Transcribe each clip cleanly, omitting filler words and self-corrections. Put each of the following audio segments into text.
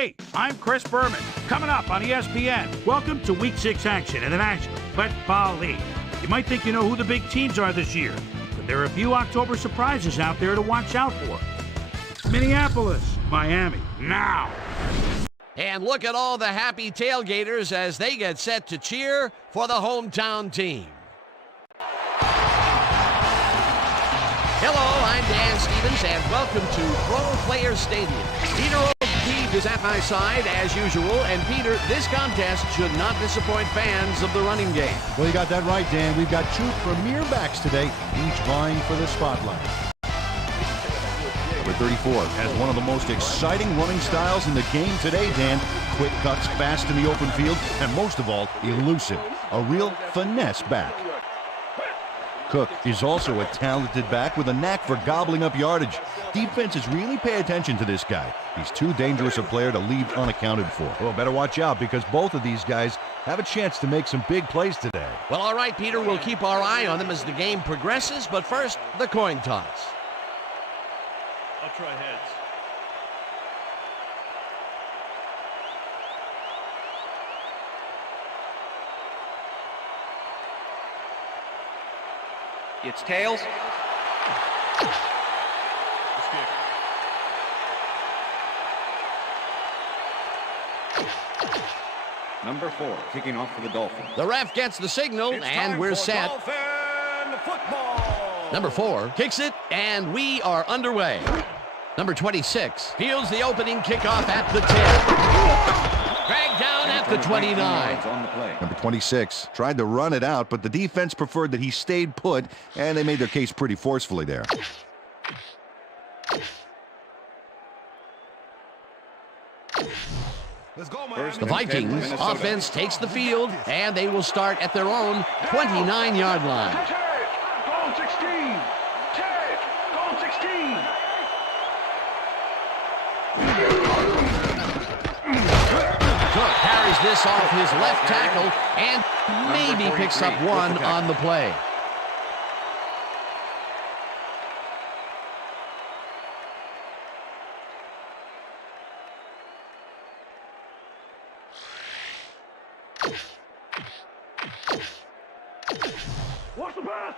Hey, I'm Chris Berman. Coming up on ESPN, welcome to Week 6 action in the National Football League. You might think you know who the big teams are this year, but there are a few October surprises out there to watch out for. Minneapolis, Miami, now. And look at all the happy tailgaters as they get set to cheer for the hometown team. Hello, I'm Dan Stevens, and welcome to Pro Players Stadium. Peter O'Keefe is at my side, as usual. And Peter, this contest should not disappoint fans of the running game. Well, you got that right, Dan. We've got two premier backs today, each vying for the spotlight. Number 34 has one of the most exciting running styles in the game today, Dan. Quick cuts, fast in the open field, and most of all, elusive. A real finesse back. Cook is also a talented back with a knack for gobbling up yardage. Defenses really pay attention to this guy. He's too dangerous a player to leave unaccounted for. Well, better watch out because both of these guys have a chance to make some big plays today. Well, all right, Peter, we'll keep our eye on them as the game progresses, but first, the coin toss. I'll try heads. It's tails. Number 4, kicking off for the Dolphins. The ref gets the signal, and we're set. Dolphin football. Number 4 kicks it, and we are underway. Number 26 fields the opening kickoff at the 10. Dragged down at the 29. On the play. Number 26 tried to run it out, but the defense preferred that he stayed put, and they made their case pretty forcefully there. The Vikings offense takes the field, and they will start at their own 29-yard line. Goal 16. Goal 16. Cook carries this off his left tackle and maybe picks up one on the play.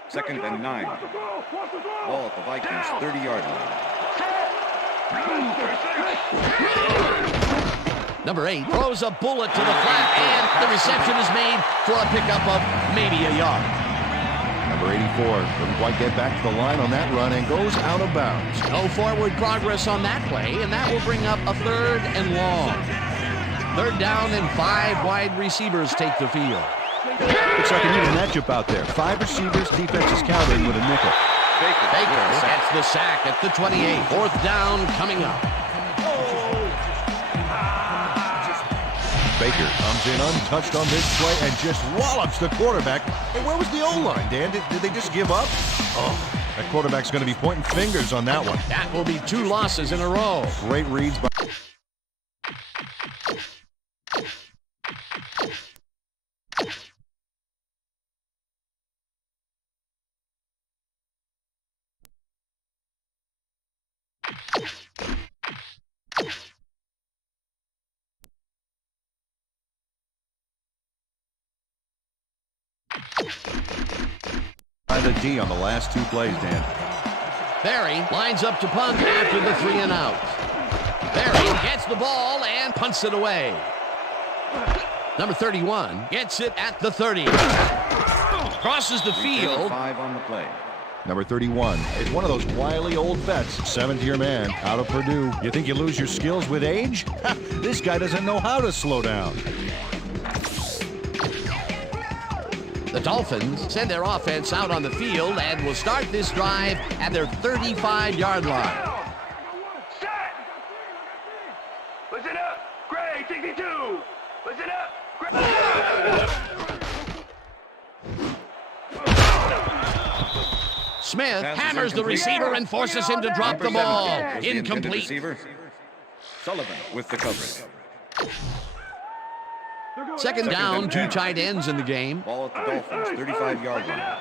Second and 9. Ball at the Vikings' 30-yard line. Number 8 throws a bullet to the flat, and the reception is made for a pickup of maybe a yard. Number 84 doesn't quite get back to the line on that run and goes out of bounds. No forward progress on that play, and that will bring up a 3rd and long. 3rd down and 5 wide receivers take the field. Looks like an even matchup out there. 5 receivers, defense is counting with a nickel. Baker gets the sack at the 28. 4th down coming up. Baker comes in untouched on this play and just wallops the quarterback. Hey, where was the O-line, Dan? Did they just give up? Oh, that quarterback's going to be pointing fingers on that one. That will be 2 losses in a row. Great reads by... by the D on the last 2 plays, Dan. Barry lines up to punt after the 3 and out. Barry gets the ball and punts it away. Number 31 gets it at the 30. Crosses the field. 5 on the play. Number 31 is one of those wily old vets, 7th-year man out of Purdue. You think you lose your skills with age? This guy doesn't know how to slow down. The Dolphins send their offense out on the field and will start this drive at their 35-yard line. Set. Listen up. Gray, 62. Listen up. Smith hammers the receiver and forces him to drop the ball. Incomplete. Sullivan with the coverage. 2nd down, 2 tight ends in the game. Ball at the Dolphins' 35-yard line.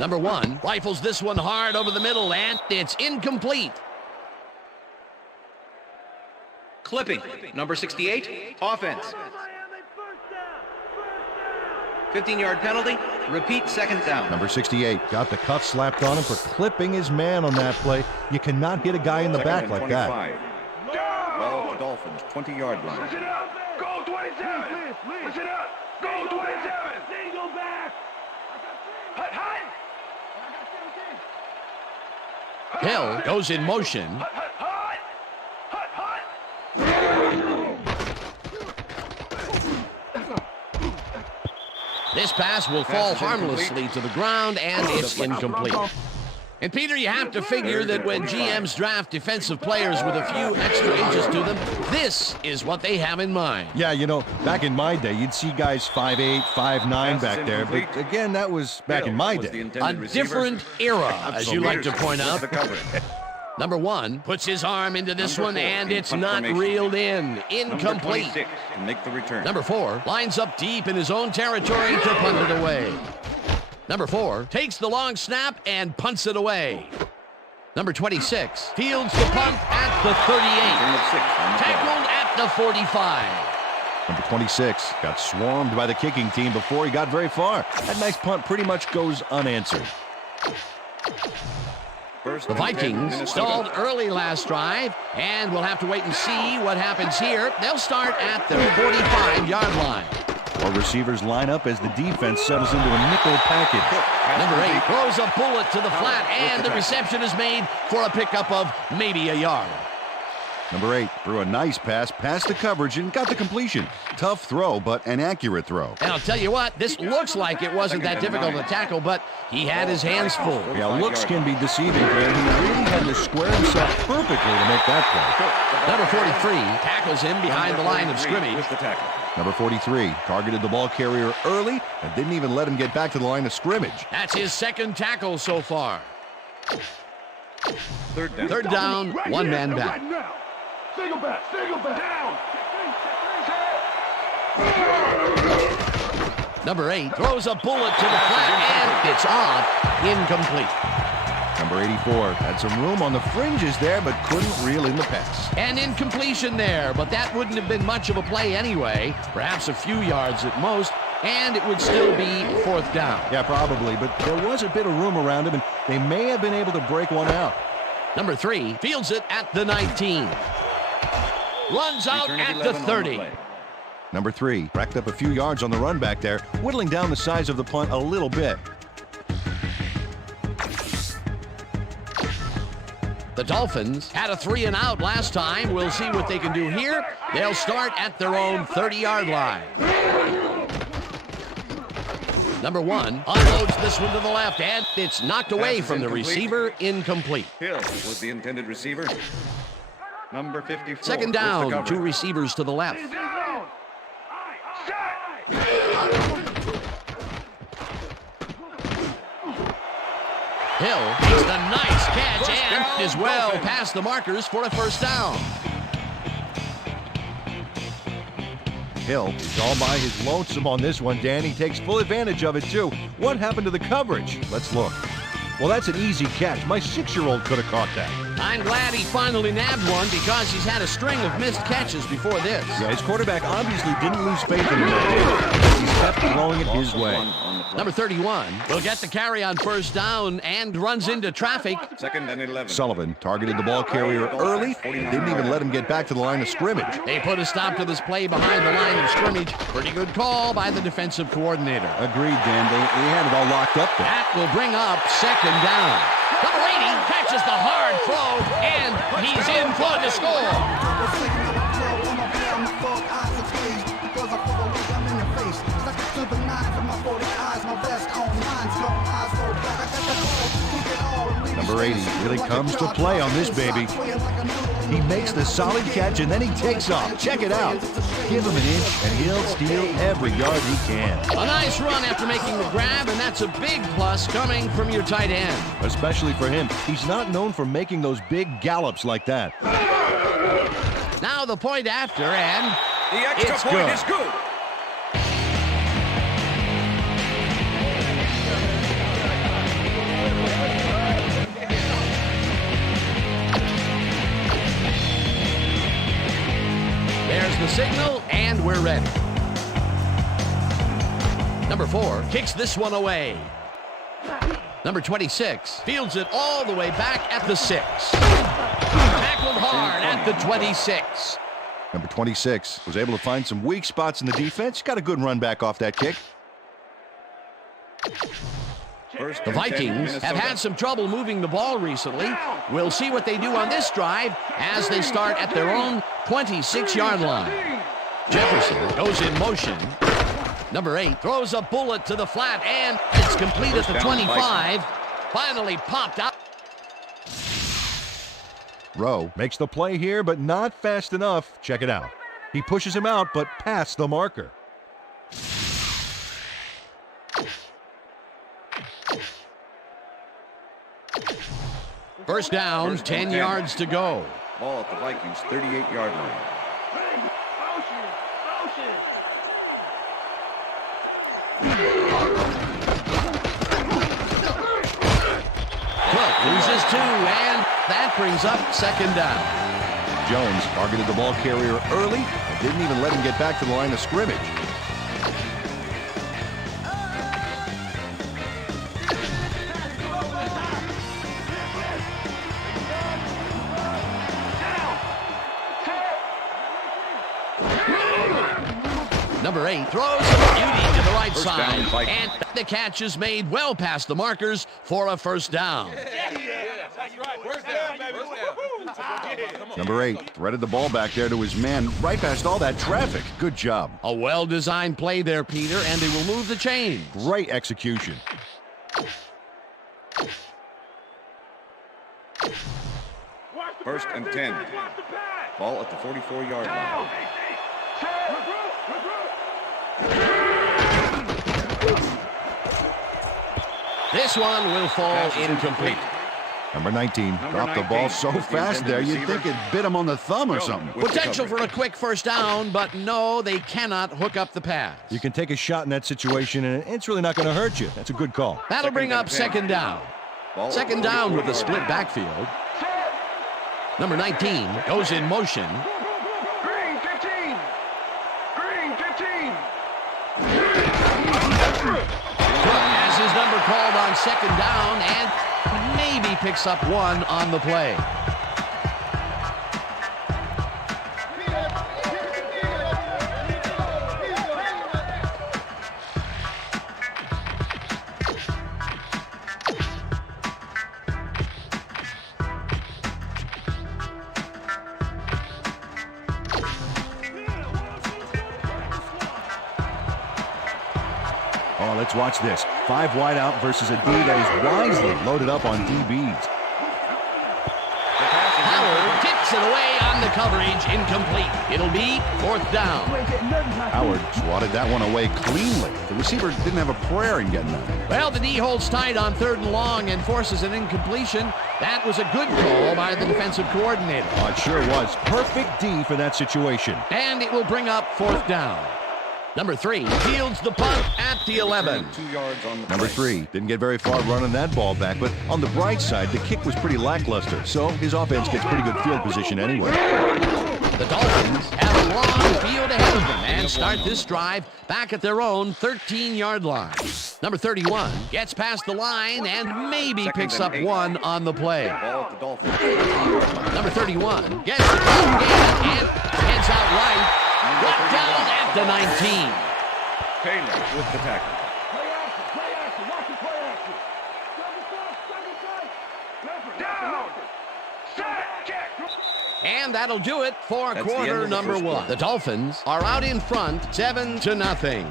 Number 1 rifles this one hard over the middle, and it's incomplete. Clipping. Number 68. Offense. 15-yard penalty. Repeat, second down. Number 68 got the cuff slapped on him for clipping his man on that play. You cannot hit a guy in the back like that. Well, the Dolphins, 20-yard line. Listen up. Go 27. Listen up. Go 27. Go back. Hut, hut. Hill goes in motion. Hut, hut, hut. Hut, hut. This pass will fall harmlessly to the ground, and it's incomplete. And Peter, you have to figure that when GMs draft defensive players with a few extra inches to them, this is what they have in mind. Yeah, you know, back in my day, you'd see guys 5'8", 5'9" back there. But again, that was back in my day. A different era, as you like to point out. Number 1 puts his arm into this one, and it's not reeled in. Incomplete. To make the return. Number 4 lines up deep in his own territory to punt it away. Number 4 takes the long snap and punts it away. Number 26 fields the punt at the 38. Tackled at the 45. Number 26 got swarmed by the kicking team before he got very far. That nice punt pretty much goes unanswered. The Vikings stalled early last drive, and we'll have to wait and see what happens here. They'll start at the 45-yard line. Our receivers line up as the defense settles into a nickel package. Number 8 throws a bullet to the flat, and the reception is made for a pickup of maybe a yard. Number 8 threw a nice pass past the coverage and got the completion. Tough throw, but an accurate throw. And I'll tell you what, this looks like it wasn't that difficult to tackle, but he had his hands full. Yeah, looks can be deceiving, and he really had to square himself perfectly to make that play. Number 43 tackles him behind the line of scrimmage. Number 43 targeted the ball carrier early and didn't even let him get back to the line of scrimmage. That's his second tackle so far. Third down. One man back. Single back. Down. Number 8 throws a bullet to the flat, and it's off. Incomplete. Number 84 had some room on the fringes there, but couldn't reel in the pass. An incompletion there, but that wouldn't have been much of a play anyway. Perhaps a few yards at most, and it would still be fourth down. Yeah, probably, but there was a bit of room around him, and they may have been able to break one out. Number 3 fields it at the 19. Runs out at the 30. Number 3 racked up a few yards on the run back there, whittling down the size of the punt a little bit. The Dolphins had a 3-and-out last time. We'll see what they can do here. They'll start at their own 30-yard line. Number 1 unloads this one to the left, and it's knocked away from the receiver. Incomplete. Hill was the intended receiver. Number 54. Second down, 2 receivers to the left. Hill makes the nice catch and is well past the markers for a first down. Hill is all by his lonesome on this one, Dan. He takes full advantage of it, too. What happened to the coverage? Let's look. Well, that's an easy catch. My 6-year-old could have caught that. I'm glad he finally nabbed one because he's had a string of missed catches before this. Yeah, his quarterback obviously didn't lose faith in him that day. He's kept throwing it his way. Number 31 will get the carry on first down and runs into traffic. Second and 11. Sullivan targeted the ball carrier early and didn't even let him get back to the line of scrimmage. They put a stop to this play behind the line of scrimmage. Pretty good call by the defensive coordinator. Agreed, Dan. They had it all locked up there. That will bring up second down. Number 80 catches the hard throw, and he's in for the score. Number 80 really comes to play on this baby. He makes the solid catch, and then he takes off. Check it out. Give him an inch, and he'll steal every yard he can. A nice run after making the grab, and that's a big plus coming from your tight end. Especially for him. He's not known for making those big gallops like that. Now the point after, and The extra it's point good. is good. the signal, and we're ready. Number 4 kicks this one away. Number 26 fields it all the way back at the 6. Tackled hard at the 26. Number 26 was able to find some weak spots in the defense. Got a good run back off that kick. The Vikings have had some trouble moving the ball recently. We'll see what they do on this drive as they start at their own 26-yard line. Jefferson goes in motion. Number 8 throws a bullet to the flat, and it's complete at the 25. Finally popped out. Rowe makes the play here, but not fast enough. Check it out. He pushes him out, but past the marker. First down, 10 yards to go. Ball at the Vikings 38-yard line. Cook loses 2, and that brings up second down. Jones targeted the ball carrier early and didn't even let him get back to the line of scrimmage. Number 8 throws a beauty to the right First side, down, Vikings. and the catch is made well past the markers for a first down. Number 8 threaded the ball back there to his man right past all that traffic. Good job. A well-designed play there, Peter, and they will move the chain. Great execution. First and 10. Ball at the 44-yard line. This one will fall incomplete. Number 19 dropped the ball so fast there you'd think it bit him on the thumb or something. Potential for a quick first down, but no, they cannot hook up the pass. You can take a shot in that situation, and it's really not going to hurt you. That's a good call. That'll bring up second down. Second down with a split backfield. Number 19 goes in motion. Green 15. Green 15. Cook has his number called on second down and maybe picks up 1 on the play. Oh, let's watch this. 5 wide out versus a D that is wisely loaded up on DBs. Howard tips it away on the coverage, incomplete. It'll be fourth down. Howard swatted that one away cleanly. The receiver didn't have a prayer in getting that. Well, the D holds tight on 3rd and long and forces an incompletion. That was a good call by the defensive coordinator. Oh, it sure was. Perfect D for that situation. And it will bring up fourth down. Number 3 fields the punt at the 11. 2 yards on the Number play. 3 didn't get very far running that ball back, but on the bright side, the kick was pretty lackluster, so his offense gets pretty good field position anyway. The Dolphins have a long field ahead of them and start this drive back at their own 13-yard line. Number 31 gets past the line and maybe picks up 1 on the play. Ball at the Dolphins. Number 31 gets the ball again and heads out right. Brought down at the 19. Taylor with the tackle. Play action, watch the play action. Down. Set, kick. And that'll do it for That's the end quarter of the number first 1. quarter. The Dolphins are out in front 7-0.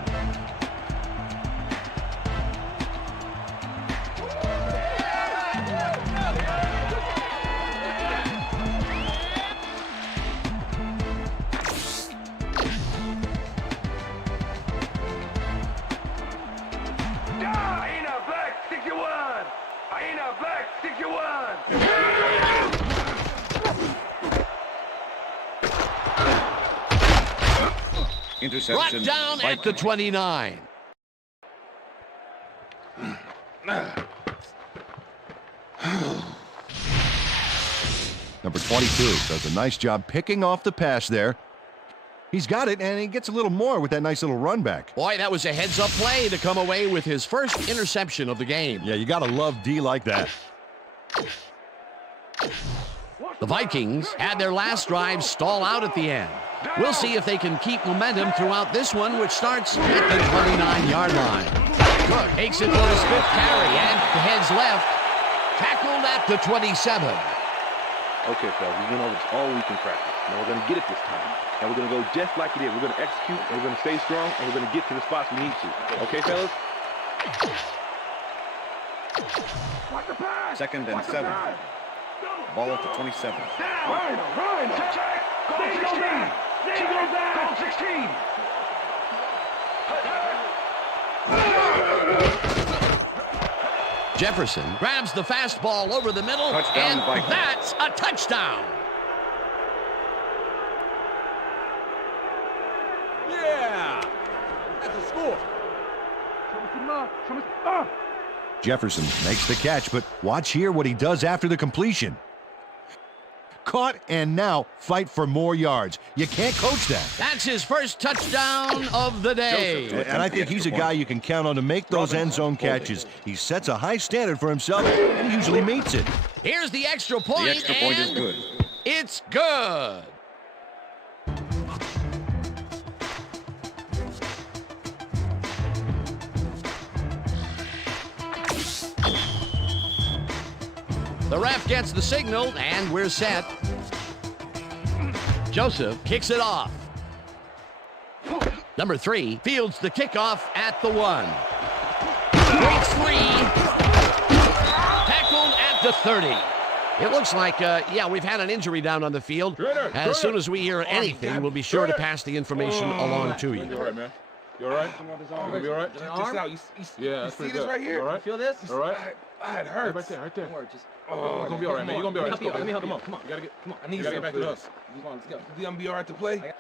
Hyena Black 61. Hyena Black 61. Interception. Brought down at the 29. Number 22 does a nice job picking off the pass there. He's got it, and he gets a little more with that nice little run back. Boy, that was a heads-up play to come away with his first interception of the game. Yeah, you got to love D like that. The Vikings had their last drive stall out at the end. We'll see if they can keep momentum throughout this one, which starts at the 29-yard line. Cook takes it for his 5th carry and heads left. Tackled at the 27. Okay, fellas, we went over this all week in practice. Now we're going to get it this time. And we're going to go just like it is. We're going to execute, and we're going to stay strong, and we're going to get to the spots we need to. Okay, fellas? 2nd and 7. Ball at the 27. Run! Check! Go 16! Go 16! Jefferson grabs the fastball over the middle, Touchdown, and Vikings. that's a touchdown. Yeah! That's a score. Jefferson makes the catch, but watch here what he does after the completion. Caught, and now fight for more yards. You can't coach that. That's his first touchdown of the day. And I think he's a guy you can count on to make those end zone catches. He sets a high standard for himself, and he usually meets it. Here's the extra point. The extra point is and good. It's good. The ref gets the signal, and we're set. Joseph kicks it off. Number 3 fields the kickoff at the 1. Breaks free. Tackled at the 30. It looks like, we've had an injury down on the field. As soon as we hear anything, we'll be sure to pass the information along to you. You all right, man? You all right? You gonna be all right? Just out. You see this right here? All right? Feel this? All right? It hurts. Right there, right there. You're gonna be all right, man. You're gonna be all right. Let me help you. Come on. You gotta get. Come on. I need you to get back to us. Come on, let's go. You gonna be all right to play?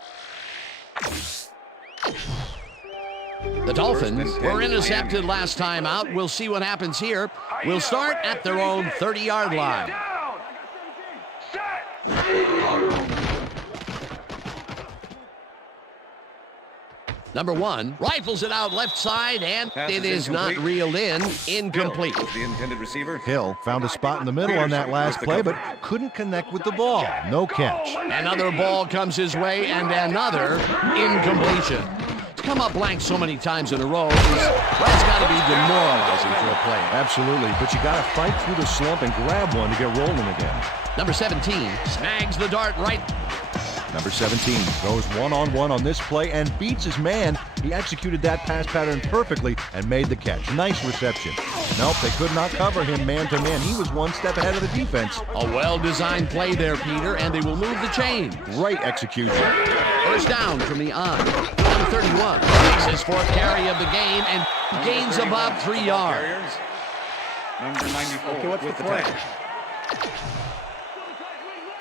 The Dolphins were intercepted last time out. We'll see what happens here. We'll start at their own 30-yard line. Number 1 rifles it out left side, and Pass it is is not incomplete. reeled in. Incomplete. Was the intended receiver. Hill found a spot in the middle on that last play, but couldn't connect with the ball. No catch. Another ball comes his way, and another incompletion. To come up blank so many times in a row that's got to be demoralizing for a player. Absolutely, but you got to fight through the slump and grab one to get rolling again. Number 17 snags the dart right. Number 17 goes one-on-one on this play and beats his man. He executed that pass pattern perfectly and made the catch. Nice reception. Nope, they could not cover him man-to-man. He was one step ahead of the defense. A well-designed play there, Peter, and they will move the chain. Great execution. First down from the on. Number 31 takes his 4th carry of the game and gains about 3 yards. Carriers. Number 94 with the tackle.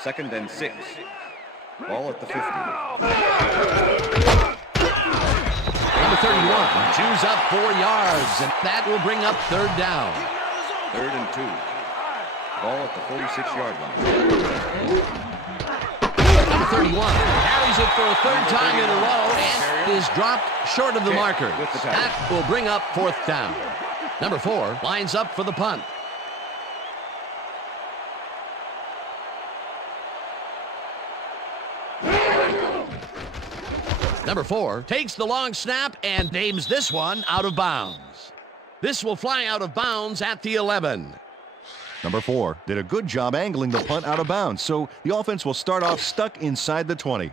2nd and 6. Ball at the 50. Number 31 chews up 4 yards, and that will bring up 3rd down. 3rd and 2. Ball at the 46-yard line. Number 31 carries it for a 3rd time in a row and is dropped short of the marker. That will bring up 4th down. Number 4 lines up for the punt. Number 4 takes the long snap and aims this one out of bounds. This will fly out of bounds at the 11. Number 4 did a good job angling the punt out of bounds, so the offense will start off stuck inside the 20.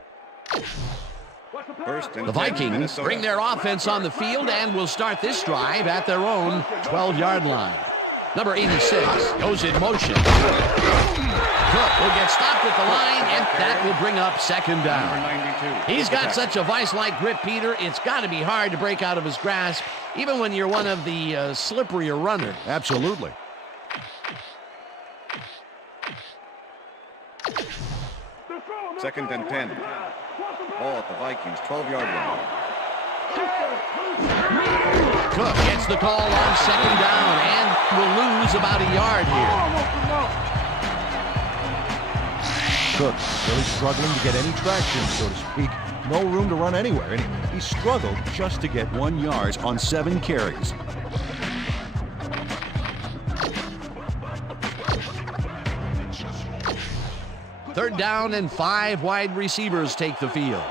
First and The 10, Vikings Minnesota. bring their offense on the field and will start this drive at their own 12-yard line. Number 86 goes in motion. Cook will get stopped at the line, and that will bring up 2nd down. Number 92. He's got such a vice-like grip, Peter. It's got to be hard to break out of his grasp, even when you're one of the slipperier runners. Absolutely. Second and 10. Ball at the Vikings 12-yard line. Cook gets the call on 2nd down and will lose about a yard here. Cook really struggling to get any traction, so to speak. No room to run anywhere, and he struggled just to get 1 yard on 7 carries. Third down and 5 wide receivers take the field.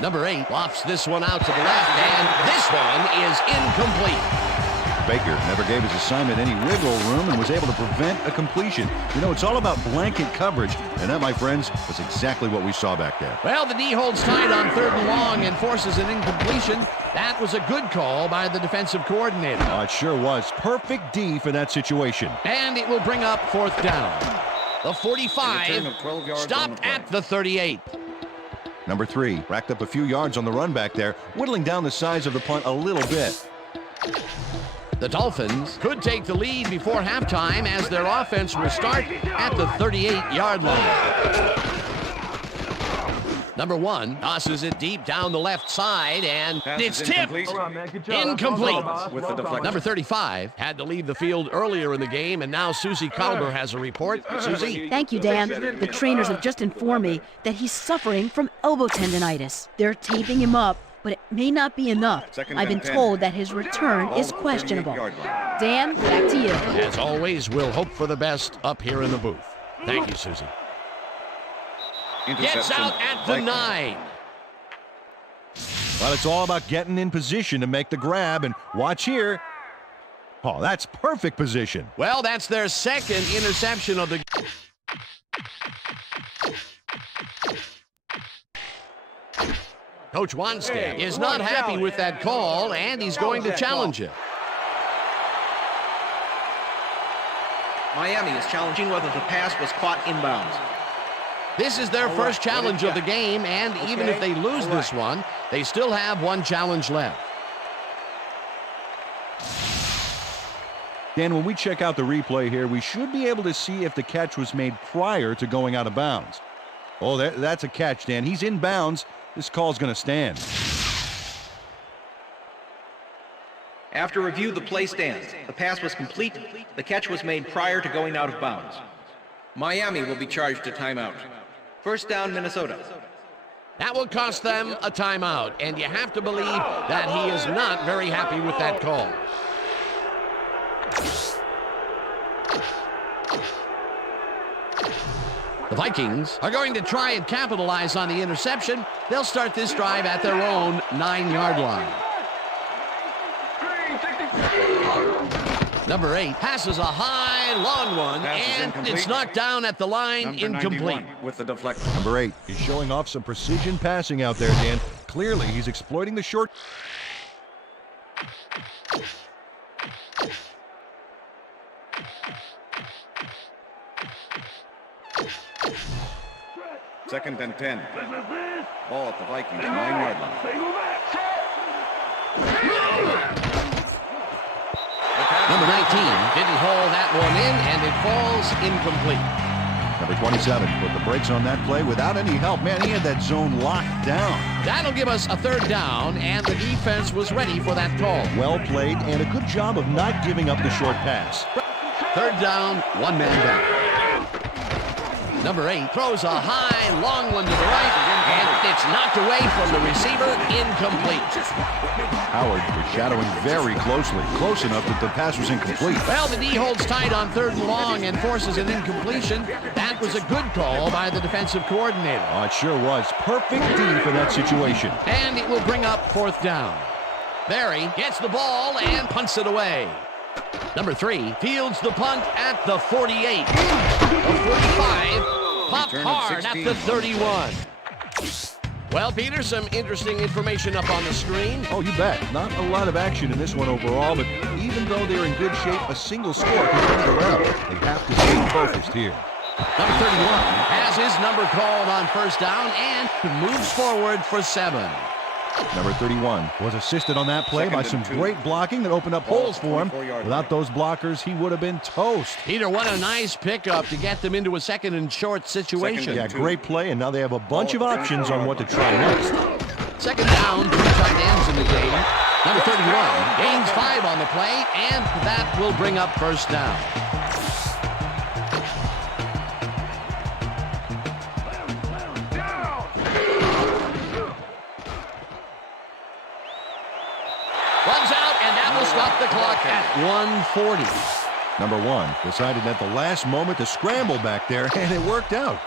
Number 8 lofts this one out to the left, and this one is incomplete. Baker never gave his assignment any wiggle room and was able to prevent a completion. You know, it's all about blanket coverage, and that, my friends, was exactly what we saw back there. Well, the D holds tight on 3rd and long and forces an incompletion. That was a good call by the defensive coordinator. Oh, it sure was. Perfect D for that situation. And it will bring up 4th down. The 45 stopped at the 38. Number 3 racked up a few yards on the run back there, whittling down the size of the punt a little bit. The Dolphins could take the lead before halftime as their offense will start at the 38-yard line. Number 1 tosses it deep down the left side, and it's tipped. Incomplete. With the deflection. Number 35 had to leave the field earlier in the game, and now Susie Kalber has a report. Susie? Thank you, Dan. The trainers have just informed me that he's suffering from elbow tendonitis. They're taping him up, but it may not be enough. I've been told that his return is questionable. Dan, back to you. As always, we'll hope for the best up here in the booth. Thank you, Susie. Gets out at the 9. Well, it's all about getting in position to make the grab, and watch here. Oh, that's perfect position. Well, that's their second interception of the... Coach Wanstead is not happy with that call, and he's going to challenge it. Miami is challenging whether the pass was caught inbounds. This is their first challenge of the game, and even if they lose this one, they still have one challenge left. Dan, when we check out the replay here, we should be able to see if the catch was made prior to going out of bounds. Oh, that's a catch, Dan. He's in bounds. This call's going to stand. After review, the play stands. The pass was complete. The catch was made prior to going out of bounds. Miami will be charged a timeout. First down, Minnesota. That will cost them a timeout, and you have to believe that he is not very happy with that call. The Vikings are going to try and capitalize on the interception. They'll start this drive at their own 9-yard line. Number 8 passes a high, long one, and it's knocked down at the line, incomplete. With the deflection. Number 8 is showing off some precision passing out there, Dan. Clearly, he's exploiting the short. Second and 10. Ball at the Vikings 9-yard line. Number 19 didn't haul that one in, and it falls incomplete. Number 27 put the brakes on that play without any help. Man, he had that zone locked down. That'll give us a 3rd down, and the defense was ready for that call. Well played, and a good job of not giving up the short pass. 3rd down, 1 man down. Number 8 throws a high, long one to the right, and it's knocked away from the receiver, incomplete. Howard was shadowing very closely, close enough that the pass was incomplete. Well, the D holds tight on 3rd and long and forces an incompletion. That was a good call by the defensive coordinator. Oh, it sure was. Perfect D for that situation. And it will bring up 4th down. Barry gets the ball and punts it away. Number 3 fields the punt at the 48. The 45 popped hard at the 31. Well, Peter, some interesting information up on the screen. Oh, you bet. Not a lot of action in this one overall, but even though they're in good shape, a single score can turn it around. They have to stay focused here. Number 31 has his number called on 1st down and moves forward for 7. Number 31 was assisted on that play by some great blocking that opened up holes for him. Without those blockers, he would have been toast. Peter, what a nice pickup to get them into a 2nd and short situation. Yeah, great play, and now they have a bunch of options on what to try next. 2nd down, 2 tight ends in the game. Number 31 gains 5 on the play, and that will bring up first down. Runs out, and that will stop the clock at 1:40. Number 1 decided at the last moment to scramble back there, and it worked out.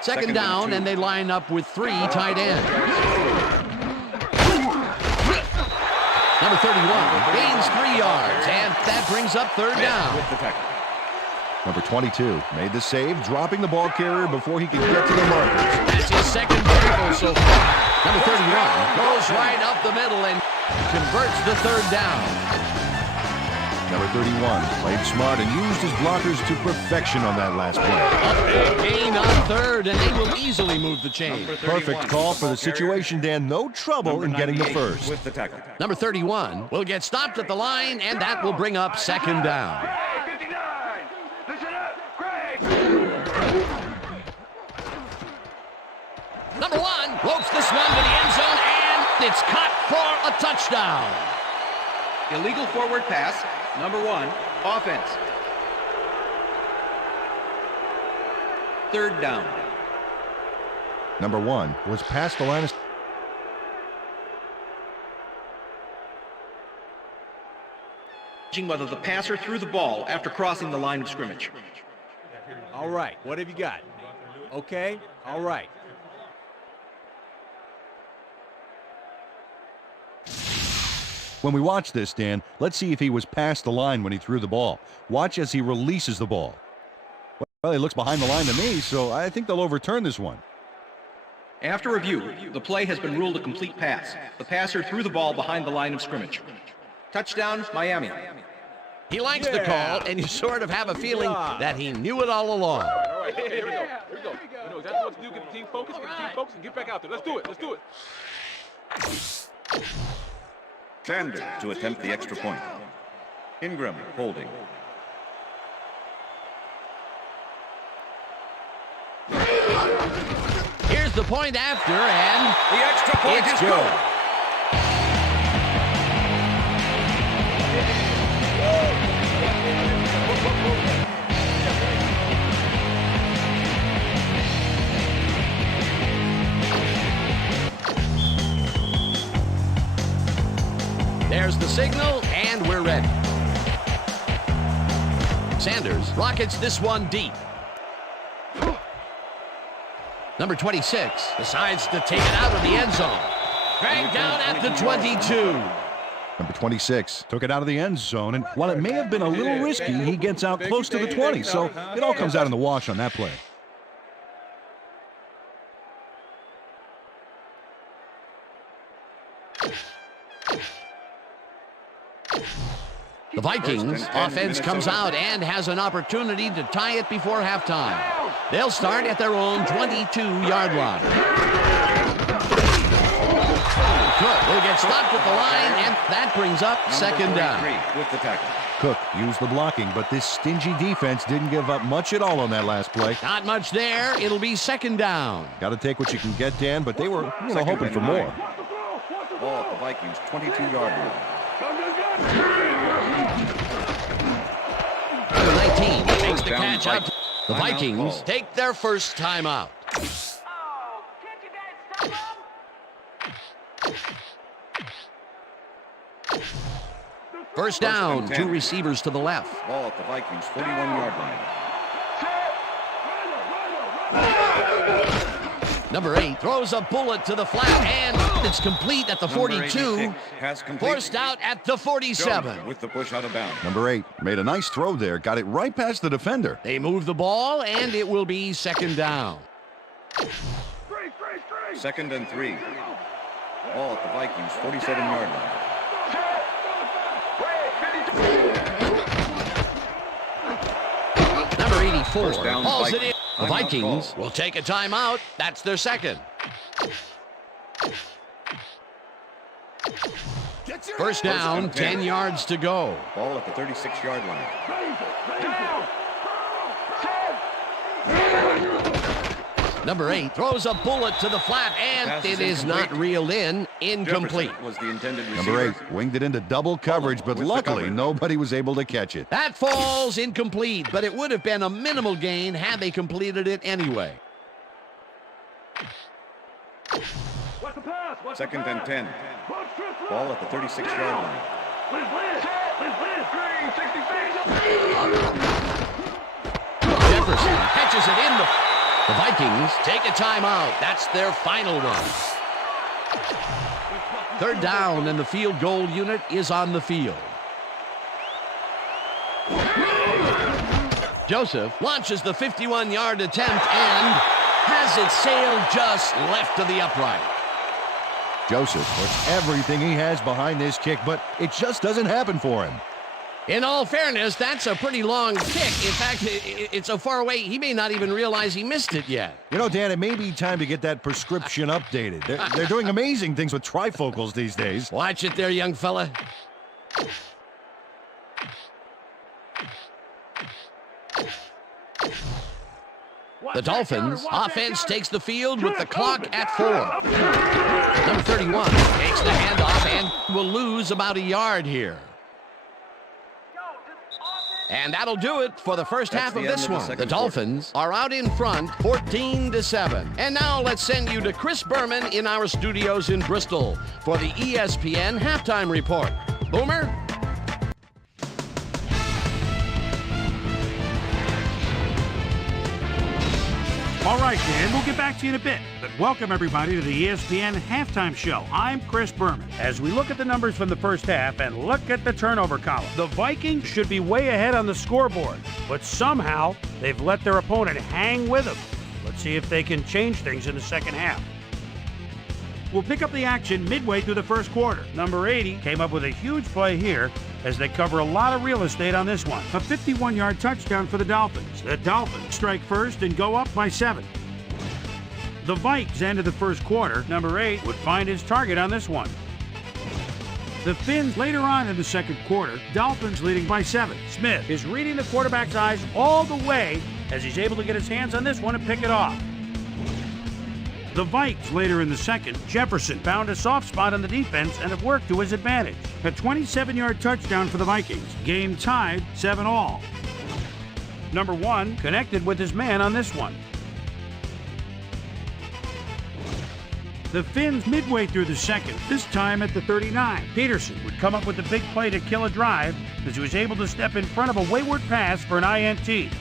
Second down, and they line up with 3 tight ends. Number 31 gains 3 yards, and that brings up third down. Number 22 made the save, dropping the ball carrier before he could get to the markers. That's his second tackle so far. Number 31 goes right up the middle and converts the third down. Number 31 played smart and used his blockers to perfection on that last play. A big gain on third, and they will easily move the chain. Perfect call for the situation, Dan. No trouble in getting the first. With the tackle. Number 31 will get stopped at the line, and that will bring up second down. Hey, 59! Listen up, Craig! Number 1 ropes this one to the end zone, and it's caught for a touchdown. Illegal forward pass. Number 1, offense. Third down. Number 1 was past the line of... Whether the passer threw the ball after crossing the line of scrimmage. All right, what have you got? Okay, all right. When we watch this, Dan, let's see if he was past the line when he threw the ball. Watch as he releases the ball. Well, he looks behind the line to me, so I think they'll overturn this one. After review, the play has been ruled a complete pass. The passer threw the ball behind the line of scrimmage. Touchdown, Miami. He likes the call, and you sort of have a feeling that he knew it all along. All right, here we go. Here we go. You know exactly what to do. Get the team focused, and get back out there. Let's do it. Let's do it. Sanders to attempt the extra point. Ingram holding. Here's the point after, and The extra point it's is good. good. There's the signal, and we're ready. Sanders rockets this one deep. Number 26 decides to take it out of the end zone. Dragged down at the 22. Number 26 took it out of the end zone, and while it may have been a little risky, he gets out close to the 20, so it all comes out in the wash on that play. The Vikings offense comes out and has an opportunity to tie it before halftime. They'll start at their own 22-yard line. Cook will get stopped at the line, and that brings up second down. With the tackle. Cook used the blocking, but this stingy defense didn't give up much at all on that last play. Not much there. It'll be second down. Got to take what you can get, Dan, but they were hoping for more. Ball at the Vikings' 22-yard line. Number 19 makes the Down catch out. The Timeout Vikings call. take their first timeout. First down, and 10. 2 receivers to the left. Ball at the Vikings' 41-yard line. Number 8 throws a bullet to the flat, and it's complete at the 42. Has complete. Forced out at the 47. Jones with the push out of bounds. Number 8 made a nice throw there, got it right past the defender. They move the ball, and it will be second down. Second and 3. Ball at the Vikings' 47-yard line. Number 84 First down, hauls it Vikings. in. The Timeout Vikings call. will take a timeout. That's their second. First down, 10 yards to go. Ball at the 36-yard line. Number 8 throws a bullet to the flat, and it is not reeled in. Incomplete. Was the intended receiver. Number 8 winged it into double coverage, but luckily nobody was able to catch it. That falls incomplete, but it would have been a minimal gain had they completed it anyway. Second and 10. Ball at the 36-yard line. Jefferson catches it in. The Vikings take a timeout. That's their final one. Third down, and the field goal unit is on the field. Joseph launches the 51-yard attempt and has it sailed just left of the upright. Joseph puts everything he has behind this kick, but it just doesn't happen for him. In all fairness, that's a pretty long kick. In fact, it's so far away, he may not even realize he missed it yet. You know, Dan, it may be time to get that prescription updated. They're doing amazing things with trifocals these days. Watch it there, young fella. The Dolphins offense takes the field with the clock at 4. Number 31 takes the handoff and will lose about a yard here. And that'll do it for the first half of this one. The Dolphins are out in front, 14-7. And now let's send you to Chris Berman in our studios in Bristol for the ESPN Halftime Report. Boomer? All right, Dan, we'll get back to you in a bit. But welcome, everybody, to the ESPN Halftime Show. I'm Chris Berman. As we look at the numbers from the first half and look at the turnover column, the Vikings should be way ahead on the scoreboard, but somehow they've let their opponent hang with them. Let's see if they can change things in the second half. We'll pick up the action midway through the first quarter. Number 80 came up with a huge play here as they cover a lot of real estate on this one. A 51-yard touchdown for the Dolphins. The Dolphins strike first and go up by 7. The Vikes ended the first quarter. Number 8 would find his target on this one. The Finns later on in the second quarter. Dolphins leading by 7. Smith is reading the quarterback's eyes all the way as he's able to get his hands on this one and pick it off. The Vikes later in the second. Jefferson found a soft spot on the defense and it worked to his advantage. A 27-yard touchdown for the Vikings. Game tied 7-all. Number 1 connected with his man on this one. The Finns midway through the second, this time at the 39. Peterson would come up with the big play to kill a drive as he was able to step in front of a wayward pass for an INT.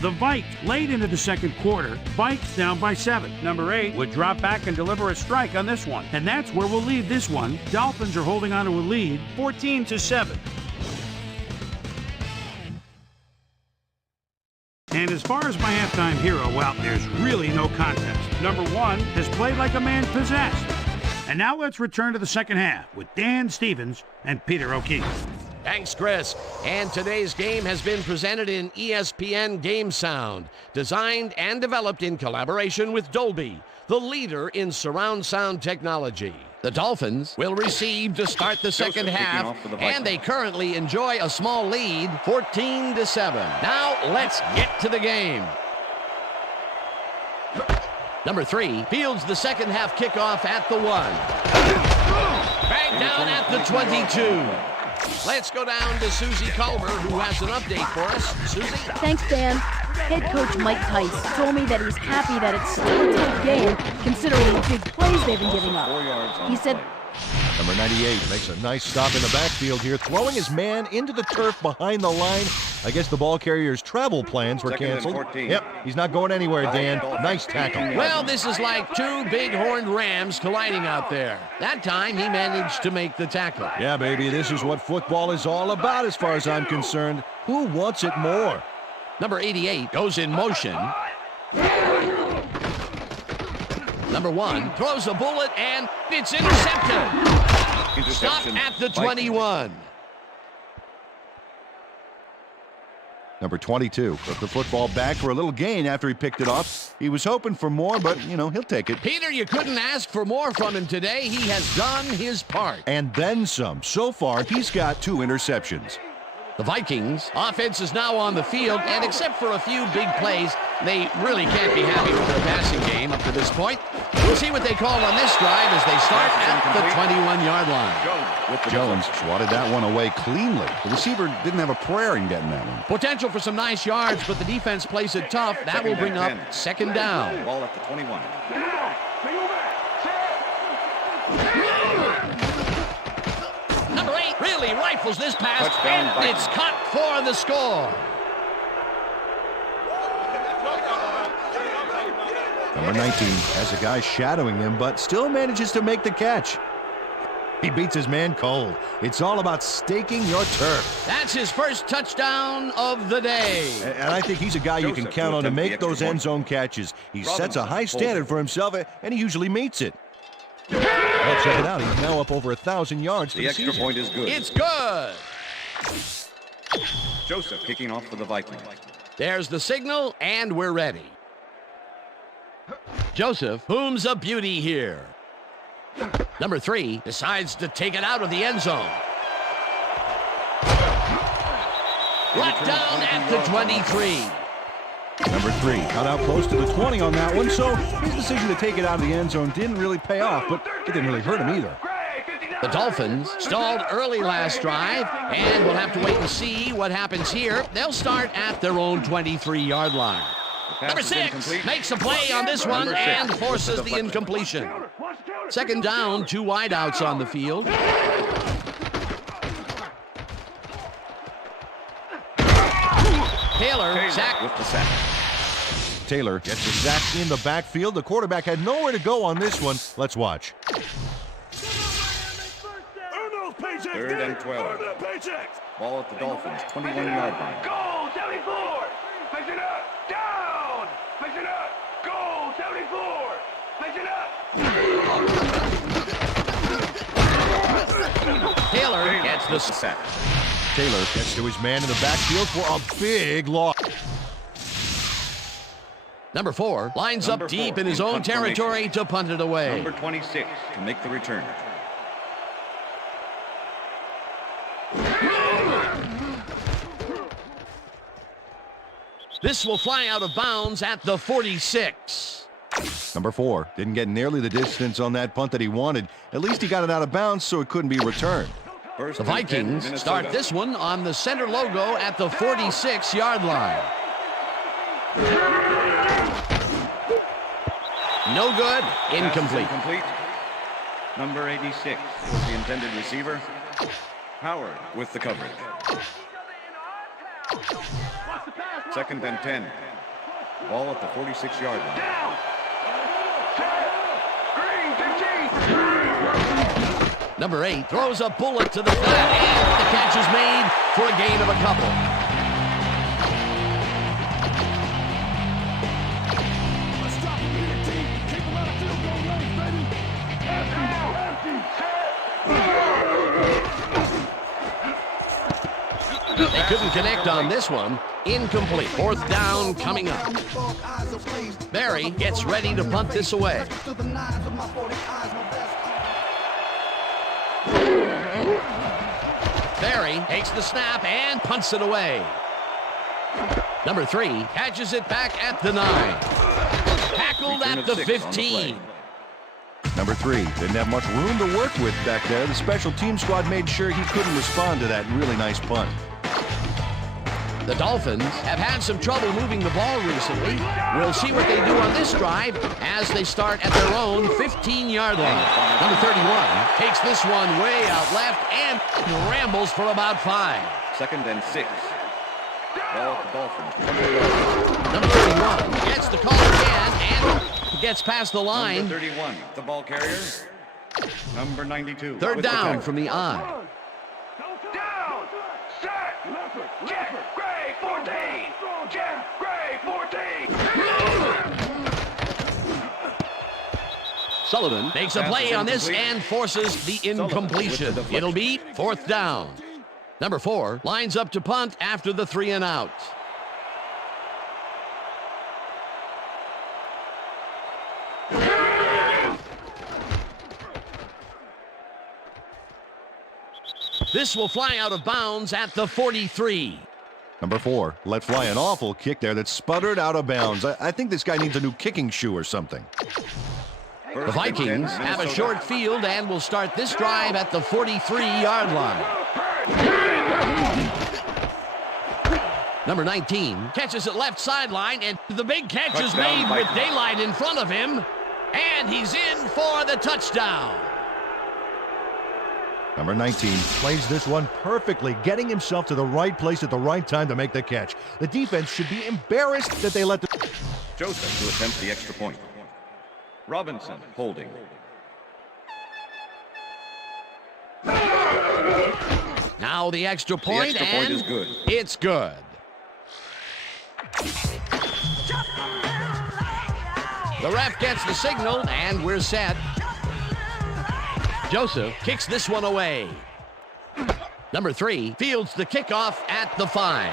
The Vikes late into the second quarter. Vikes down by 7. Number 8 would drop back and deliver a strike on this one. And that's where we'll leave this one. Dolphins are holding on to a lead, 14-7. And as far as my halftime hero, well, there's really no contest. Number 1 has played like a man possessed. And now let's return to the second half with Dan Stevens and Peter O'Keefe. Thanks, Chris. And today's game has been presented in ESPN Game Sound, designed and developed in collaboration with Dolby, the leader in surround sound technology. The Dolphins will receive to start the second half, and they currently enjoy a small lead, 14-7. Now let's get to the game. Number 3 fields the second half kickoff at the 1. Back down at the 22. Let's go down to Susie Culver, who has an update for us. Susie? Thanks, Dan. Head coach Mike Tice told me that he's happy that it's still a tough game, considering the big plays they've been giving up. He said, Number 98 makes a nice stop in the backfield here, throwing his man into the turf behind the line. I guess the ball carrier's travel plans were canceled. Yep, he's not going anywhere, Dan. Nice tackle. Well, this is like two big-horned rams colliding out there. That time, he managed to make the tackle. Yeah, baby, this is what football is all about as far as I'm concerned. Who wants it more? Number 88 goes in motion. Number 1 throws a bullet, and it's intercepted. Stop at the 21. Number 22 put the football back for a little gain after he picked it off. He was hoping for more, but, he'll take it. Peter, you couldn't ask for more from him today. He has done his part. And then some. So far, he's got 2 interceptions. The Vikings offense is now on the field, and except for a few big plays, they really can't be happy with their passing game up to this point. We'll see what they call on this drive as they start at the 21-yard line. Jones swatted that one away cleanly. The receiver didn't have a prayer in getting that one. Potential for some nice yards, but the defense plays it tough. That will bring up second down. Ball at the 21. Number 8 really rifles this pass, Touchdown, and Vikings. it's caught for the score. Number 19 has a guy shadowing him, but still manages to make the catch. He beats his man cold. It's all about staking your turf. That's his first touchdown of the day. And I think he's a guy you can count on to make those end zone catches. He sets a high standard for himself, and he usually meets it. Well, check it out. He's now up over 1,000 yards for The the extra season. point is good. It's good. Joseph kicking off for the Vikings. There's the signal, and we're ready. Joseph, whom's a beauty here. Number 3 decides to take it out of the end zone. Brought down at the 23. Number 3 got out close to the 20 on that one, so his decision to take it out of the end zone didn't really pay off, but it didn't really hurt him either. The Dolphins stalled early last drive, and we'll have to wait and see what happens here. They'll start at their own 23-yard line. Number 6 makes a play on this one and forces the incompletion. Second down, 2 wideouts on the field. Taylor sacked with the sack. Taylor gets a sack in the backfield. The quarterback had nowhere to go on this one. Let's watch. 3rd and 12. Ball at the Dolphins, 21-yard line. Goal 74. Mix it up. Down. Mix it up. Goal 74. Mix it up. Taylor gets the sack. Taylor gets to his man in the backfield for a big loss. Number 4 lines up deep in his own territory to punt it away. Number 26 to make the return. This will fly out of bounds at the 46. Number 4 didn't get nearly the distance on that punt that he wanted. At least he got it out of bounds so it couldn't be returned. The Vikings start this one on the center logo at the 46-yard line. No good. Incomplete. Number 86 was the intended receiver. Howard with the coverage. 2nd and 10. Ball at the 46-yard line. Down. Green 15. Number 8 throws a bullet to the flat, and the catch is made for a gain of a couple. They couldn't connect on this one. Incomplete. 4th down coming up. Barry gets ready to punt this away. Barry takes the snap and punts it away. Number 3 catches it back at the 9. Tackled at the 15. Number 3 didn't have much room to work with back there. The special team squad made sure he couldn't respond to that really nice punt. The Dolphins have had some trouble moving the ball recently. We'll see what they do on this drive as they start at their own 15-yard line. Number 31 takes this one way out left and rambles for about 5. 2nd and 6. Ball at the Dolphins. Number 31 gets the call again and gets past the line. Number 31, the ball carrier. Number 92. 3rd down from the eye. Down. Set. Jeff Gray 14. Jeff Gray 14. Sullivan makes a play on this and forces the incompletion. It'll be 4th down. Number 4 lines up to punt after the 3 and out. This will fly out of bounds at the 43. Number 4 let fly an awful kick there that sputtered out of bounds. I think this guy needs a new kicking shoe or something. The Vikings have a short field and will start this drive at the 43-yard line. Number 19 catches it left sideline, and the big catch is made with daylight in front of him, and he's in for the touchdown. Number 19 plays this one perfectly, getting himself to the right place at the right time to make the catch. The defense should be embarrassed that they let the... Joseph to attempt the extra point. Robinson holding. Now the extra point, the extra point is good. It's good. The ref gets the signal, and we're set. Joseph kicks this one away. Number 3 fields the kickoff at the 5.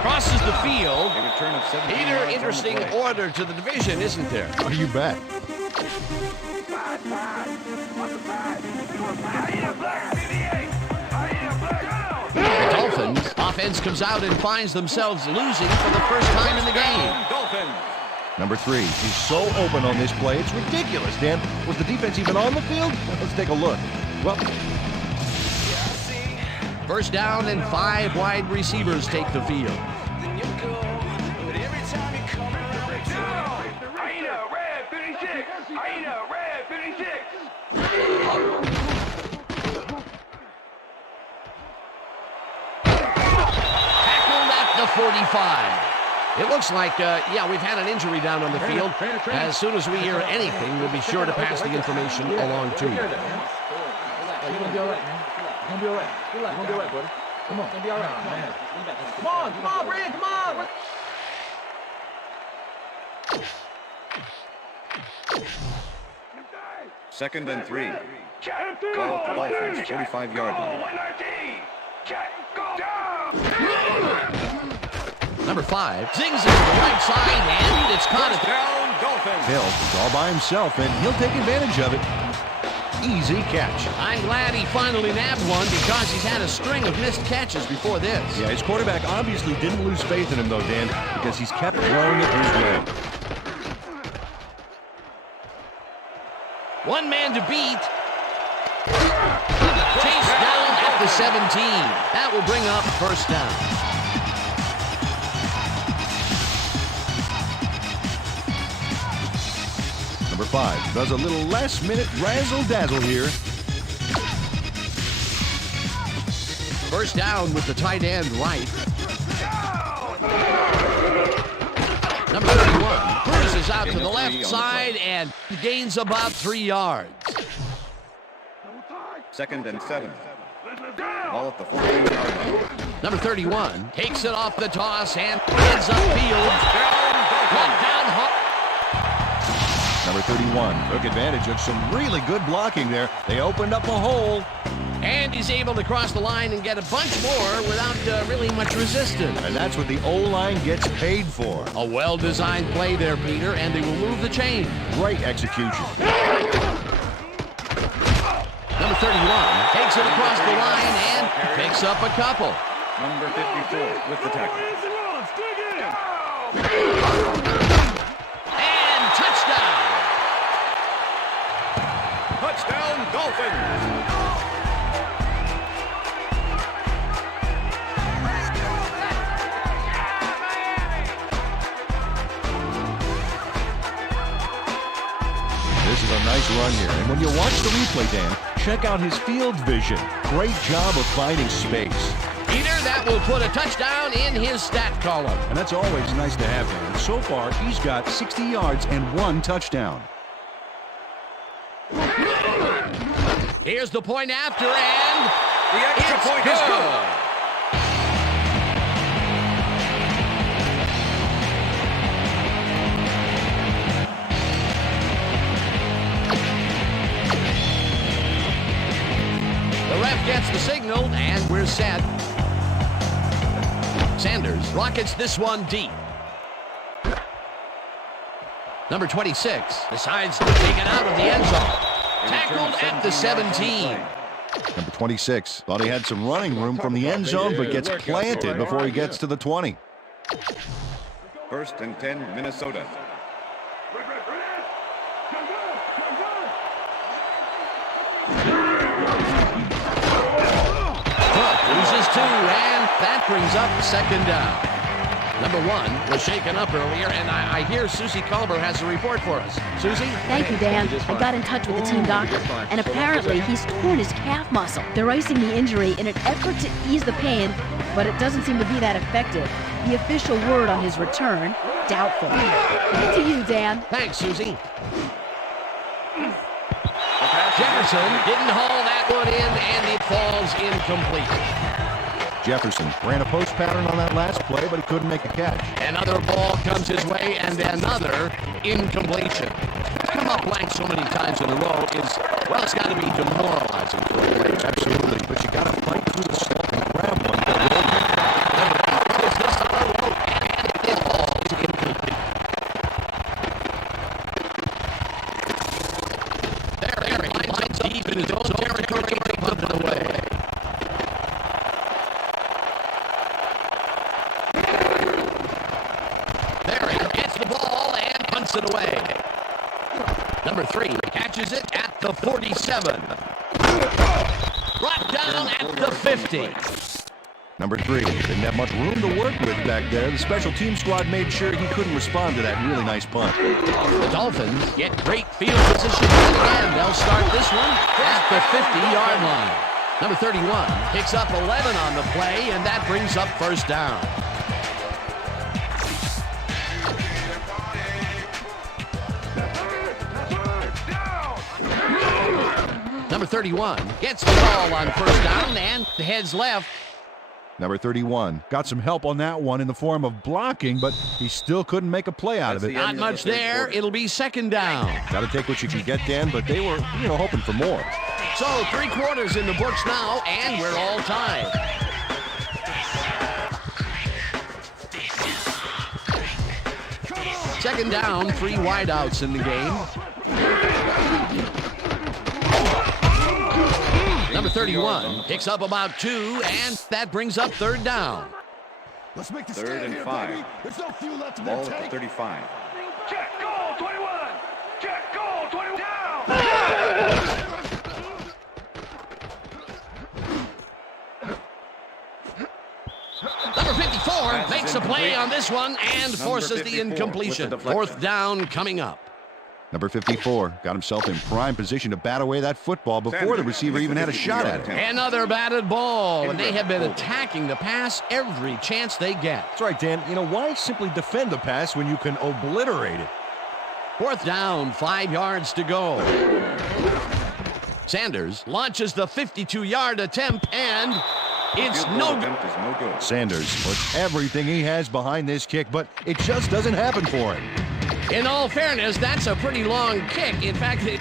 Crosses the field. A return of 17 Peter, yards interesting on the play. order to the division, isn't there? You bet. The Dolphins offense comes out and finds themselves losing for the first time in the game. Dolphins. Number 3 he's so open on this play. It's ridiculous, Dan. Was the defense even on the field? Let's take a look. Well, First down, and 5 wide receivers take the field. Tackled at the 45. It looks like, we've had an injury down on the field. As soon as we hear anything, we'll be sure to pass the information along to you. You're gonna be all right, man. You're gonna be all right. You're gonna be all right, buddy. Come on. You're gonna be all right, man. Come on, Brand, come on. Second and 3. Ball at the Dolphins, 45-yard line. Number 5 zings it to the right side, and it's caught at Down, Dolphins. Hill is all by himself, and he'll take advantage of it. Easy catch. I'm glad he finally nabbed one because he's had a string of missed catches before this. Yeah, his quarterback obviously didn't lose faith in him, though, Dan, because he's kept throwing it his way. One man to beat. Chased down at the 17. That will bring up first down. Number 5 does a little last-minute razzle-dazzle here. First down with the tight end right. Number 31 cruises out to the left side and gains about 3 yards. Second and 7. Ball at the 14-yard line. Number 31 takes it off the toss and heads upfield. Brought down hard. Number 31 took advantage of some really good blocking there. They opened up a hole. And he's able to cross the line and get a bunch more without really much resistance. And that's what the O-line gets paid for. A well-designed play there, Peter, and they will move the chain. Great execution. Number 31 takes it across the line and picks up a couple. Number 54 with the tackle. And touchdown! Touchdown, Dolphins! This is a nice run here. And when you watch the replay, Dan, check out his field vision. Great job of finding space. Peter, that will put a touchdown in his stat column. And that's always nice to have, Dan. So far, he's got 60 yards and 1 touchdown. Here's the point after, and The extra it's point good. is good. The ref gets the signal, and we're set. Sanders rockets this one deep. Number 26 decides to take it out of the end zone. Tackled at the 17. 26. Thought he had some running room from the end zone, but gets planted before he gets to the 20. 1st and 10, Minnesota. Loses 2, and that brings up 2nd down. Number 1 was shaken up earlier, and I hear Susie Culber has a report for us. Susie? Thank you, Dan. I got in touch with the team doctor, and apparently he's torn his calf muscle. They're icing the injury in an effort to ease the pain, but it doesn't seem to be that effective. The official word on his return, doubtful. Back to you, Dan. Thanks, Susie. Jefferson didn't haul that one in, and it falls incomplete. Jefferson ran a post pattern on that last play, but he couldn't make a catch. Another ball comes his way, and another incompletion. Come up blank so many times in a row is, well, it's got to be demoralizing for a player. Absolutely, but you got to fight through the slump and grab one. This ball is incomplete. There, he lines up deep in his own territory, punted away. It away. Number 3 catches it at the 47. Brought down at the 50. Number 3 didn't have much room to work with back there. The special team squad made sure he couldn't respond to that really nice punt. The Dolphins get great field position, and they'll start this one at the 50-yard line. Number 31 picks up 11 on the play, and that brings up 1st down. Number 31 gets the ball on 1st down and heads left. Number 31 got some help on that one in the form of blocking, but he still couldn't make a play out of it. Not much there. It'll be 2nd down. Got to take what you can get, Dan, but they were, hoping for more. So 3 quarters in the books now, and we're all tied. Second down, 3 wideouts in the game. Number 31 picks up about 2, and that brings up 3rd down. Let's make this 3rd and 5. There's no fuel left in ball at the 35. Check, goal, 21. Check, goal, 21. Down. Number 54 makes a play on this one and forces the incompletion. 4th down coming up. Number 54 got himself in prime position to bat away that football before the receiver even had a shot at it. Another batted ball, and they have been attacking the pass every chance they get. That's right, Dan. Why simply defend the pass when you can obliterate it? 4th down, 5 yards to go. Sanders launches the 52-yard attempt, and it's no good. Sanders puts everything he has behind this kick, but it just doesn't happen for him. In all fairness, that's a pretty long kick. In fact, the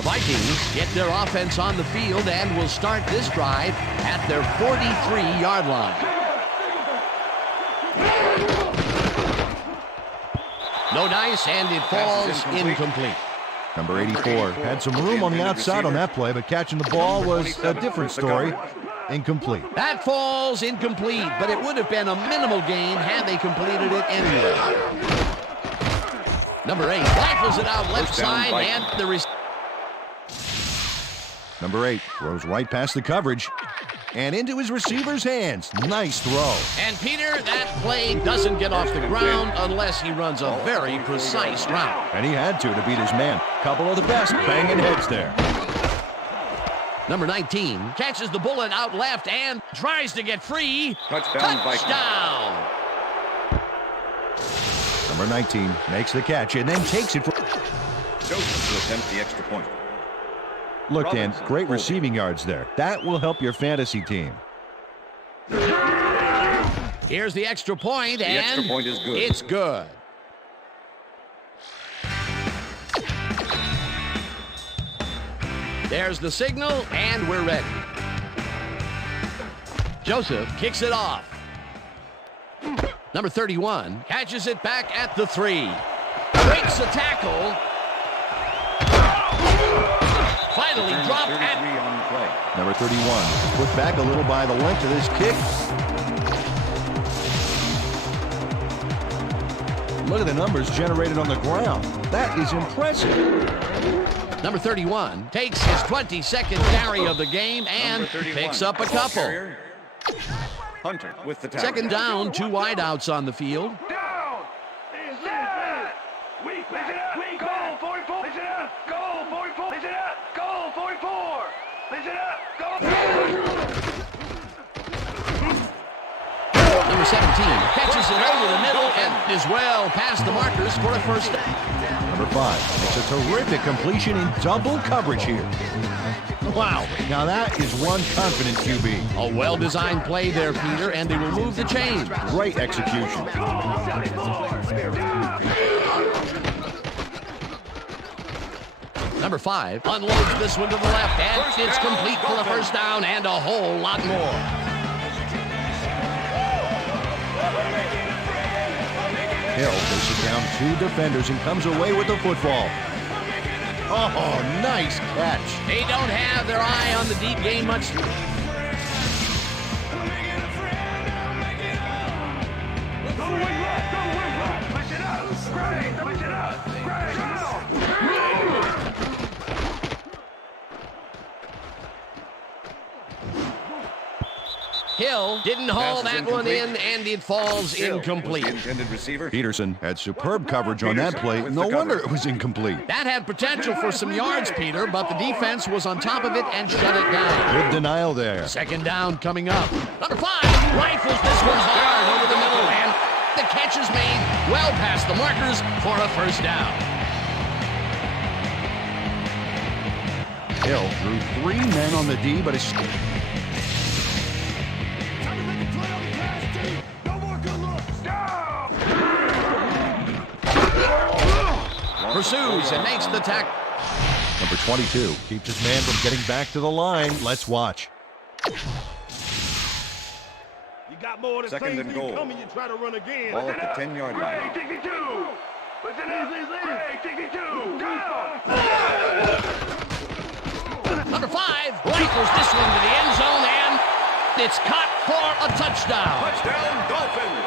Vikings get their offense on the field and will start this drive at their 43-yard line. No dice, and it falls incomplete. Number 84 had some room on the outside on that play, but catching the ball was a different story. Incomplete. That falls incomplete, but it would have been a minimal gain had they completed it anyway. Number 8 rifles it out left side, and the Number 8 throws right past the coverage and into his receiver's hands. Nice throw. And Peter, that play doesn't get off the ground unless he runs a very precise route. And he had to beat his man. Couple of the best banging heads there. Number 19 catches the bullet out left and tries to get free. Touchdown. Number 19 makes the catch and then takes it for Joseph to attempt the extra point. Look, Dan, great receiving yards there. That will help your fantasy team. Here's the extra point, and the extra point is good. It's good. There's the signal, and we're ready. Joseph kicks it off. Number 31 catches it back at the 3. Breaks the tackle. finally dropped at on the play. Number 31 put back a little by the length of this kick. Look at the numbers generated on the ground. That is impressive. Number 31 takes his 22nd carry of the game and picks up a couple. Hunter with the tackle. Second down, 2 wideouts on the field. Down. Set. Weak back. Weak goal 44. Listen up. Goal 44. Listen up. Goal 44. Listen up. Goal. Number 17 catches it over the middle and is well past the markers for a first down. Number 5 makes a terrific completion in double coverage here. Wow, now that is one confident QB. A well-designed play there, Peter, and they will move the chains. Great execution. Number 5 unloads this one to the left, and it's complete for a first down and a whole lot more. Hill faces down 2 defenders and comes away with the football. Oh, nice catch. They don't have their eye on the deep game much. Hill didn't haul that one in, and it falls incomplete. Intended receiver. Peterson had superb coverage on that play. No wonder it was incomplete. That had potential for some yards, Peter, but the defense was on top of it and shut it down. Good denial there. Second down coming up. Number 5 rifles this one hard over the middle, and the catch is made well past the markers for a first down. Hill drew 3 men on the D, but it's... Pursues and makes the tackle. Number 22 keeps his man from getting back to the line. Let's watch. You got more than Second and goal. coming, you try to run again. Ball at the 10-yard line. 62. Listen up. 62. Number 5 rifles this one to the end zone, and it's caught for a touchdown. Touchdown, Dolphins.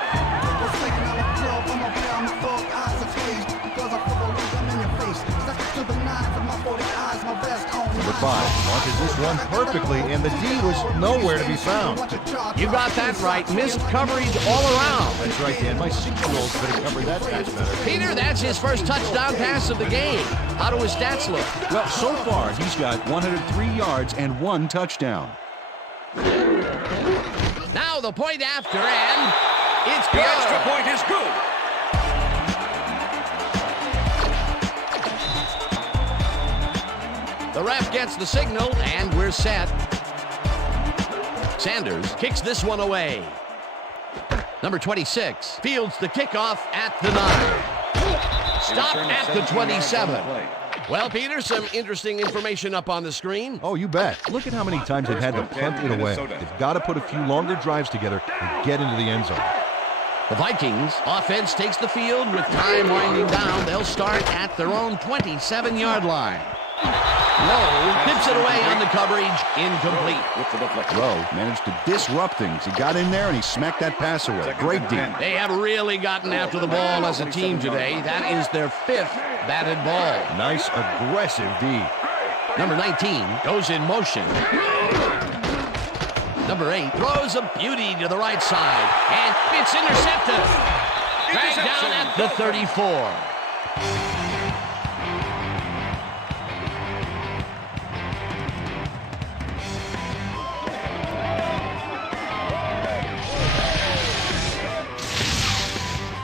Number 5 launches this one perfectly, and the D was nowhere to be found. You got that right. Missed coverage all around. That's right, Dan. My 6-year-old could have covered that pass better. Peter, that's his first touchdown pass of the game. How do his stats look? Well, so far, he's got 103 yards and 1 touchdown. Now the point after, and it's The good. extra point is good. The ref gets the signal, and we're set. Sanders kicks this one away. Number 26 fields the kickoff at the 9. Stopped at the 27. Well, Peter, some interesting information up on the screen. Oh, you bet. Look at how many times they've had to punt it away. They've got to put a few longer drives together and get into the end zone. The Vikings offense takes the field with time winding down. They'll start at their own 27-yard line. Lowe tips it away on the coverage, incomplete. Rowe managed to disrupt things. He got in there and he smacked that pass away. Great D. They have really gotten after the ball as a team today. That is their 5th batted ball. Nice aggressive D. Number 19 goes in motion. Number 8 throws a beauty to the right side, and it's intercepted. Dragged down at the 34.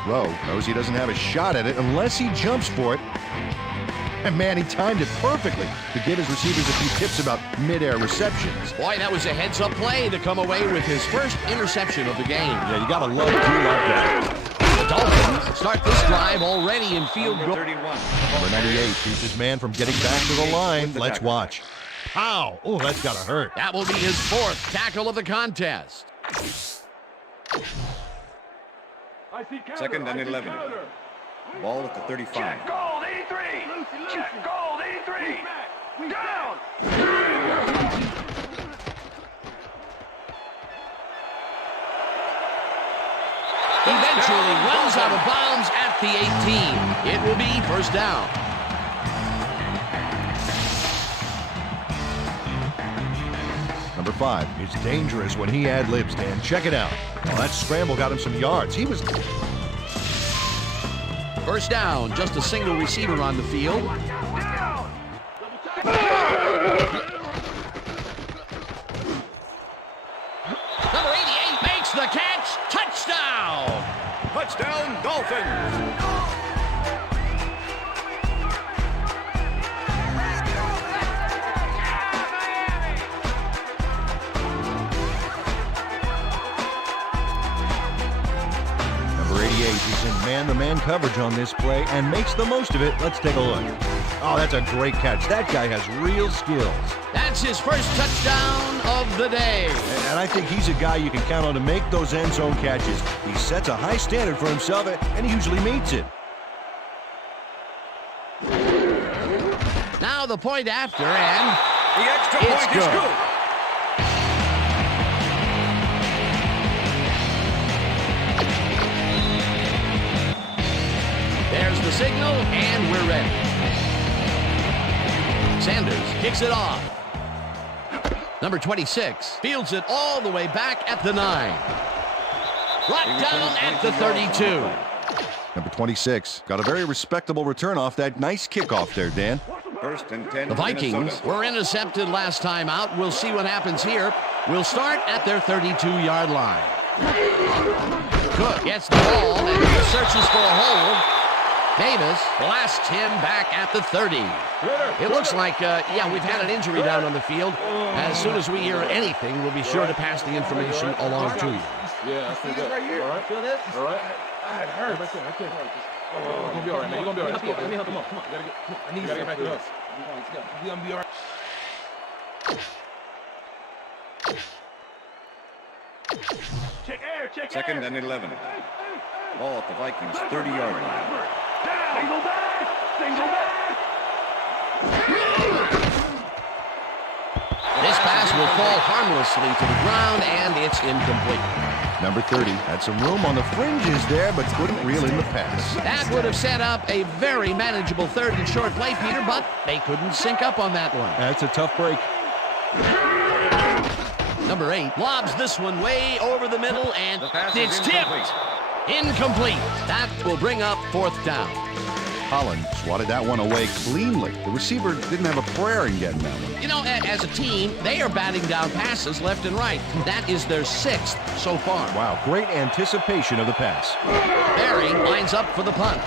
Rowe knows he doesn't have a shot at it unless he jumps for it. And man, he timed it perfectly to give his receivers a few tips about mid-air receptions. Boy, that was a heads-up play to come away with his first interception of the game. Yeah, you gotta love Drew like that. The Dolphins start this drive already in field goal. Number 98 keeps his man from getting back to the line. Let's watch. Pow! Oh, that's gotta hurt. That will be his 4th tackle of the contest. Second and 11. Ball at the 35. Check goal 83. Check goal 83. Down! Eventually runs out of bounds at the 18. It will be first down. Number 5 is dangerous when he ad-libs, Dan. Check it out. Well, that scramble got him some yards. He was... First down, just a single receiver on the field. Number 88 makes the catch. Touchdown! Touchdown, Dolphins! Number 88 is in man-to-man coverage on this play and makes the most of it. Let's take a look. Oh, that's a great catch. That guy has real skills. That's his first touchdown of the day. And I think he's a guy you can count on to make those end zone catches. He sets a high standard for himself, and he usually meets it. Now the point after, and The extra it's point is good. good. There's the signal, and we're ready. Sanders kicks it off. Number 26 fields it all the way back at the 9. Brought down at the 32. Number 26 got a very respectable return off that nice kickoff there, Dan. First and 10. The Vikings Minnesota. were intercepted last time out. We'll see what happens here. We'll start at their 32-yard line. Cook gets the ball and searches for a hole. Davis blasts him back at the 30. It looks like, we've had an injury down on the field. As soon as we hear anything, we'll be sure to pass the information along to you. Yeah, that's pretty good. Right here. All right. Feel this? All right. It hurts. Right there. You're going to be all right, man. You're going to be all right. Let's go. Let me help him up. Come on. I need you to get back to us. You're going to be all right. Second and 11. Ball at the Vikings 30-yard line. Single back! Single back! This pass will fall harmlessly to the ground, and it's incomplete. Number 30 had some room on the fringes there, but couldn't reel in the pass. That would have set up a very manageable third and short play, Peter, but they couldn't sync up on that one. That's a tough break. Number 8 lobs this one way over the middle, and it's tipped. Incomplete. That will bring up fourth down. Holland swatted that one away cleanly. The receiver didn't have a prayer in getting that one. You know, as a team, they are batting down passes left and right. That is their 6th so far. Wow, great anticipation of the pass. Berry lines up for the punt.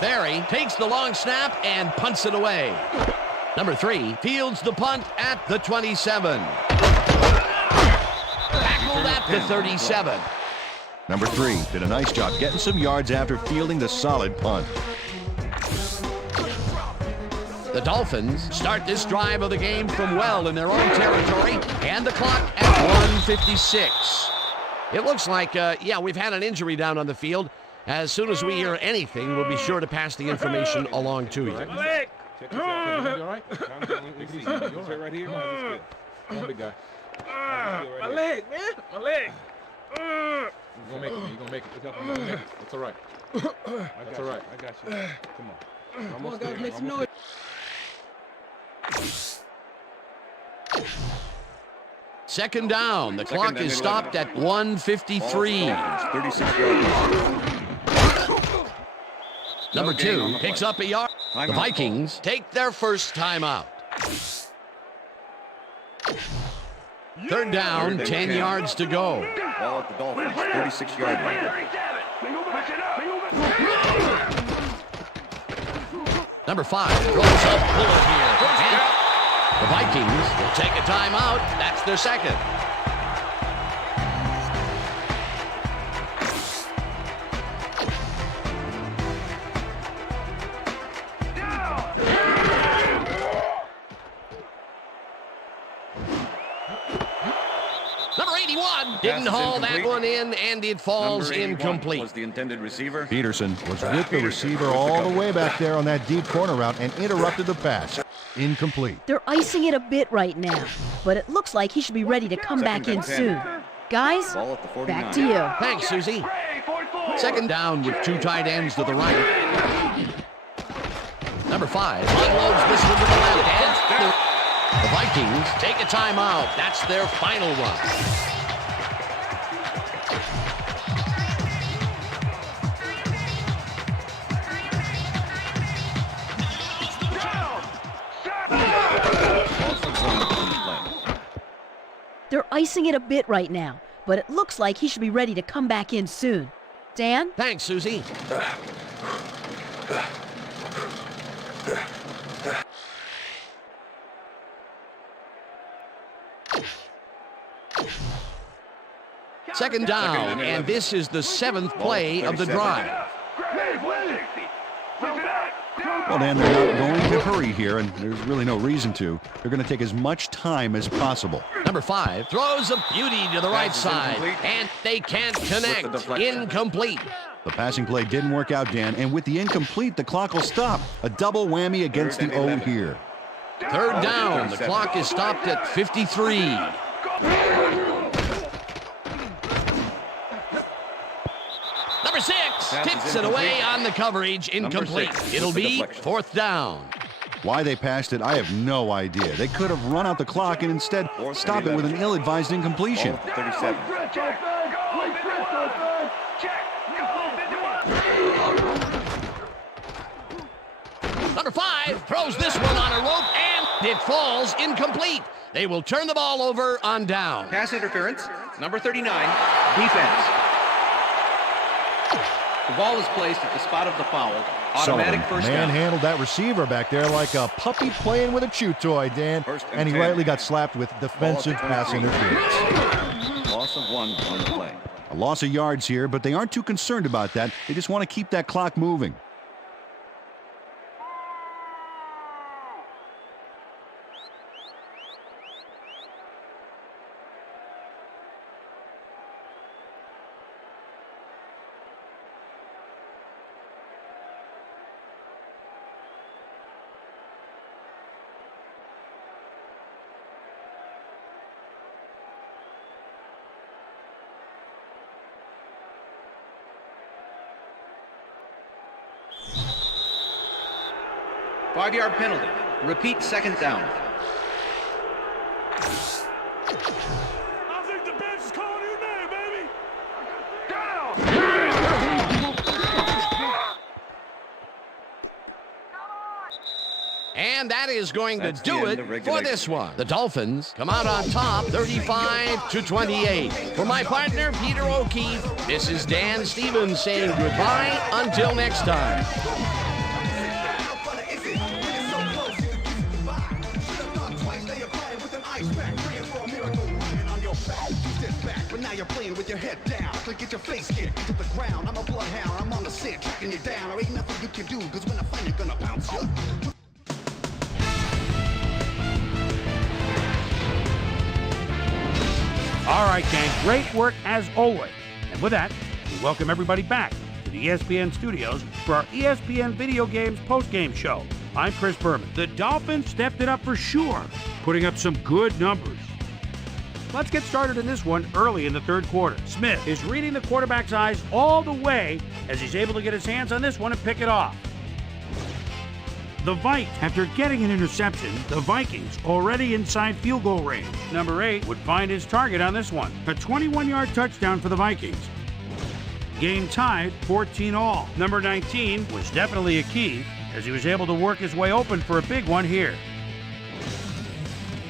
Berry takes the long snap and punts it away. Number 3 fields the punt at the 27. Tackled at the 37. Number 3 did a nice job getting some yards after fielding the solid punt. The Dolphins start this drive of the game from well in their own territory, and the clock at 1:56. It looks like, we've had an injury down on the field. As soon as we hear anything, we'll be sure to pass the information along to you. Check this out. You all right? You're right here. Come on, big guy. My leg, man! My leg! You're gonna make it. You're gonna make it. That's all right. That's all right. I got you. Come on. Come on, guys, make some noise. Second down. The clock is stopped at 1:53. 36-yard line. Number 2 picks up a yard. The Vikings take their first timeout. Third down, 10 yards to go. Ball at the Dolphins 36-yard line. Number 5 throws a bullet here. And the Vikings will take a timeout. That's their second. Number 81 didn't haul that one in, and it falls incomplete. Was the intended receiver. Peterson was with the receiver all the way back there on that deep corner route and interrupted the pass. Incomplete. They're icing it a bit right now, but it looks like he should be ready to come back in soon. Guys, Ball at the 49. back to you. Thanks, Susie. Second down with two tight ends to the right. Number 5 unloads this one to the left. And the Vikings take a timeout. That's their final one. They're icing it a bit right now, but it looks like he should be ready to come back in soon. Dan? Thanks, Susie. Second down, and this is the 7th play of the drive. Well, Dan, they're not going to hurry here, and there's really no reason to. They're going to take as much time as possible. Number 5 throws a beauty to the right side, and they can't connect. Incomplete. The passing play didn't work out, Dan, and with the incomplete, the clock will stop. A double whammy against the O here. Third down. The clock is stopped at 53. Number 6 tips it away on the coverage. Incomplete. It'll be 4th down. Why they passed it, I have no idea. They could have run out the clock and instead stop it with an ill-advised incompletion. 37. Number 5 throws this one on a rope, and it falls incomplete. They will turn the ball over on down. Pass interference, number 39, defense. The ball is placed at the spot of the foul. Automatic first down. Manhandled that receiver back there like a puppy playing with a chew toy, Dan. And he rightly got slapped with defensive pass interference. Loss of 1 on the play. A loss of yards here, but they aren't too concerned about that. They just want to keep that clock moving. Five-yard penalty. Repeat second down. I think the bench is calling your name, baby. And that is going to do it for this one. The Dolphins come out on top, 35-28. For my partner, Peter O'Keefe, this is Dan Stevens saying goodbye until next time. You're playing with your head down, so get your face kicked into the ground. I'm a bloodhound, I'm on the scent, tracking you down. There ain't nothing you can do, cause when I find you, gonna bounce you. All right, gang, great work as always. And with that, we welcome everybody back to the ESPN studios for our ESPN Video Games postgame show. I'm Chris Berman. The Dolphins stepped it up for sure, putting up some good numbers. Let's get started in this one early in the third quarter. Smith is reading the quarterback's eyes all the way as he's able to get his hands on this one and pick it off. The Vikes, after getting an interception, the Vikings already inside field goal range. Number 8 would find his target on this one. A 21-yard touchdown for the Vikings. Game tied 14-all. Number 19 was definitely a key as he was able to work his way open for a big one here.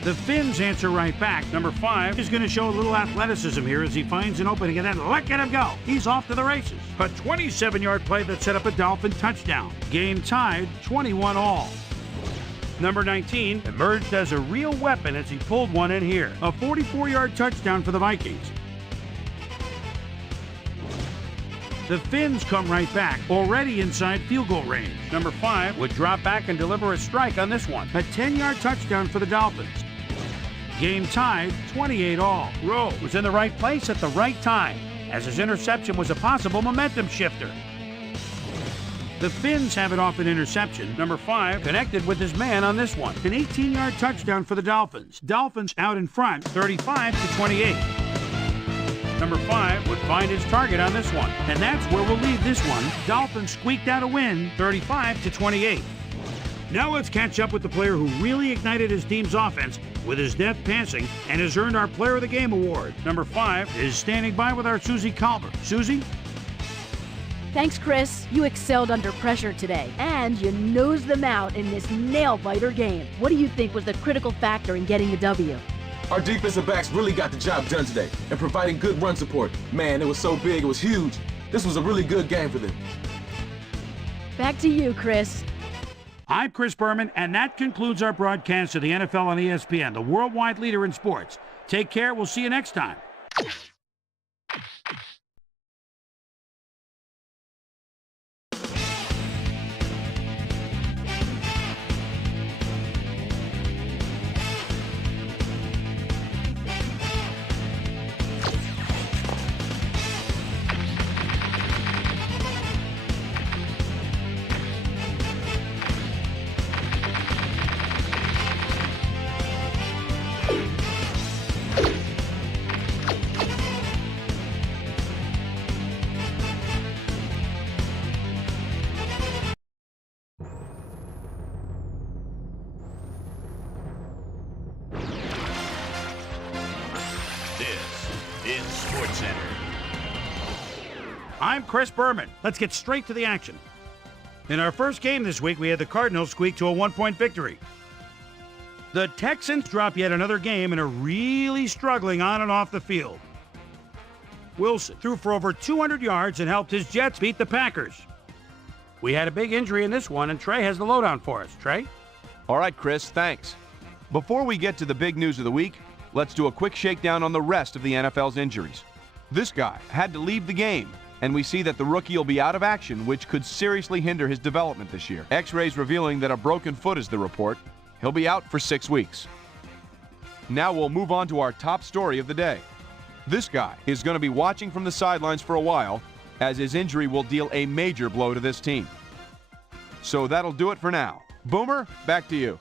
The Finns answer right back. Number 5 is going to show a little athleticism here as he finds an opening and then look at him go. He's off to the races. A 27-yard play that set up a Dolphin touchdown. Game tied 21-all. Number 19 emerged as a real weapon as he pulled one in here. A 44-yard touchdown for the Vikings. The Finns come right back, already inside field goal range. Number 5 would drop back and deliver a strike on this one. A 10-yard touchdown for the Dolphins. Game tied 28-all. Rowe was in the right place at the right time, as his interception was a possible momentum shifter. The Finns have it off an interception. Number 5 connected with his man on this one. An 18-yard touchdown for the Dolphins. Dolphins out in front, 35-28. Number 5 would find his target on this one. And that's where we'll leave this one. Dolphins squeaked out a win, 35-28. Now let's catch up with the player who really ignited his team's offense with his depth passing and has earned our Player of the Game award. Number 5 is standing by with our Susie Calvert. Susie? Thanks, Chris. You excelled under pressure today, and you nosed them out in this nail-biter game. What do you think was the critical factor in getting the W? Our defensive backs really got the job done today and providing good run support. Man, it was so big, it was huge. This was a really good game for them. Back to you, Chris. I'm Chris Berman, and that concludes our broadcast of the NFL on ESPN, the worldwide leader in sports. Take care. We'll see you next time. I'm Chris Berman. Let's get straight to the action. In our first game this week, we had the Cardinals squeak to a 1-point victory. The Texans drop yet another game and are really struggling on and off the field. Wilson threw for over 200 yards and helped his Jets beat the Packers. We had a big injury in this one, and Trey has the lowdown for us. Trey? All right, Chris, thanks. Before we get to the big news of the week, let's do a quick shakedown on the rest of the NFL's injuries. This guy had to leave the game, and we see that the rookie will be out of action, which could seriously hinder his development this year. X-rays revealing that a broken foot is the report. He'll be out for 6 weeks. Now we'll move on to our top story of the day. This guy is going to be watching from the sidelines for a while, as his injury will deal a major blow to this team. So that'll do it for now. Boomer, back to you.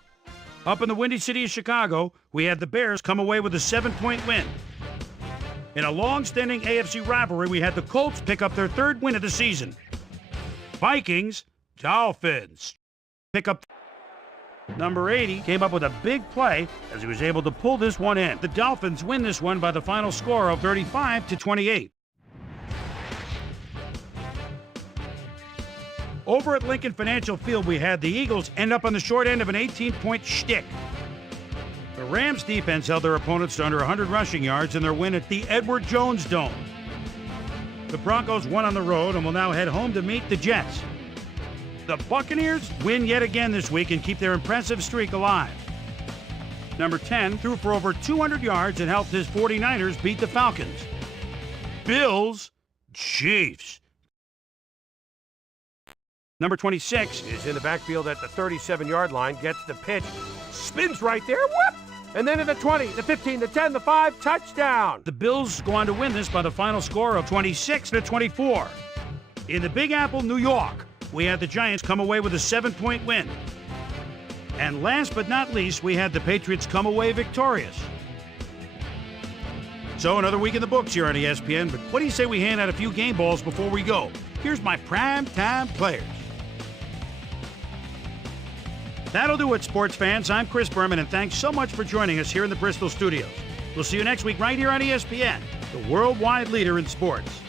Up in the Windy City of Chicago, we had the Bears come away with a 7-point win. In a long-standing AFC rivalry, we had the Colts pick up their 3rd win of the season. Vikings, Dolphins pick up. Number 80 came up with a big play as he was able to pull this one in. The Dolphins win this one by the final score of 35-28. Over at Lincoln Financial Field, we had the Eagles end up on the short end of an 18-point shtick. The Rams defense held their opponents to under 100 rushing yards in their win at the Edward Jones Dome. The Broncos won on the road and will now head home to meet the Jets. The Buccaneers win yet again this week and keep their impressive streak alive. Number 10 threw for over 200 yards and helped his 49ers beat the Falcons. Bills, Chiefs. Number 26 is in the backfield at the 37-yard line, gets the pitch, spins right there, whoop! And then at the 20, the 15, the 10, the 5, touchdown! The Bills go on to win this by the final score of 26-24. In the Big Apple, New York, we had the Giants come away with a 7-point win. And last but not least, we had the Patriots come away victorious. So another week in the books here on ESPN, but what do you say we hand out a few game balls before we go? Here's my prime-time players. That'll do it, sports fans. I'm Chris Berman, and thanks so much for joining us here in the Bristol studios. We'll see you next week right here on ESPN, the worldwide leader in sports.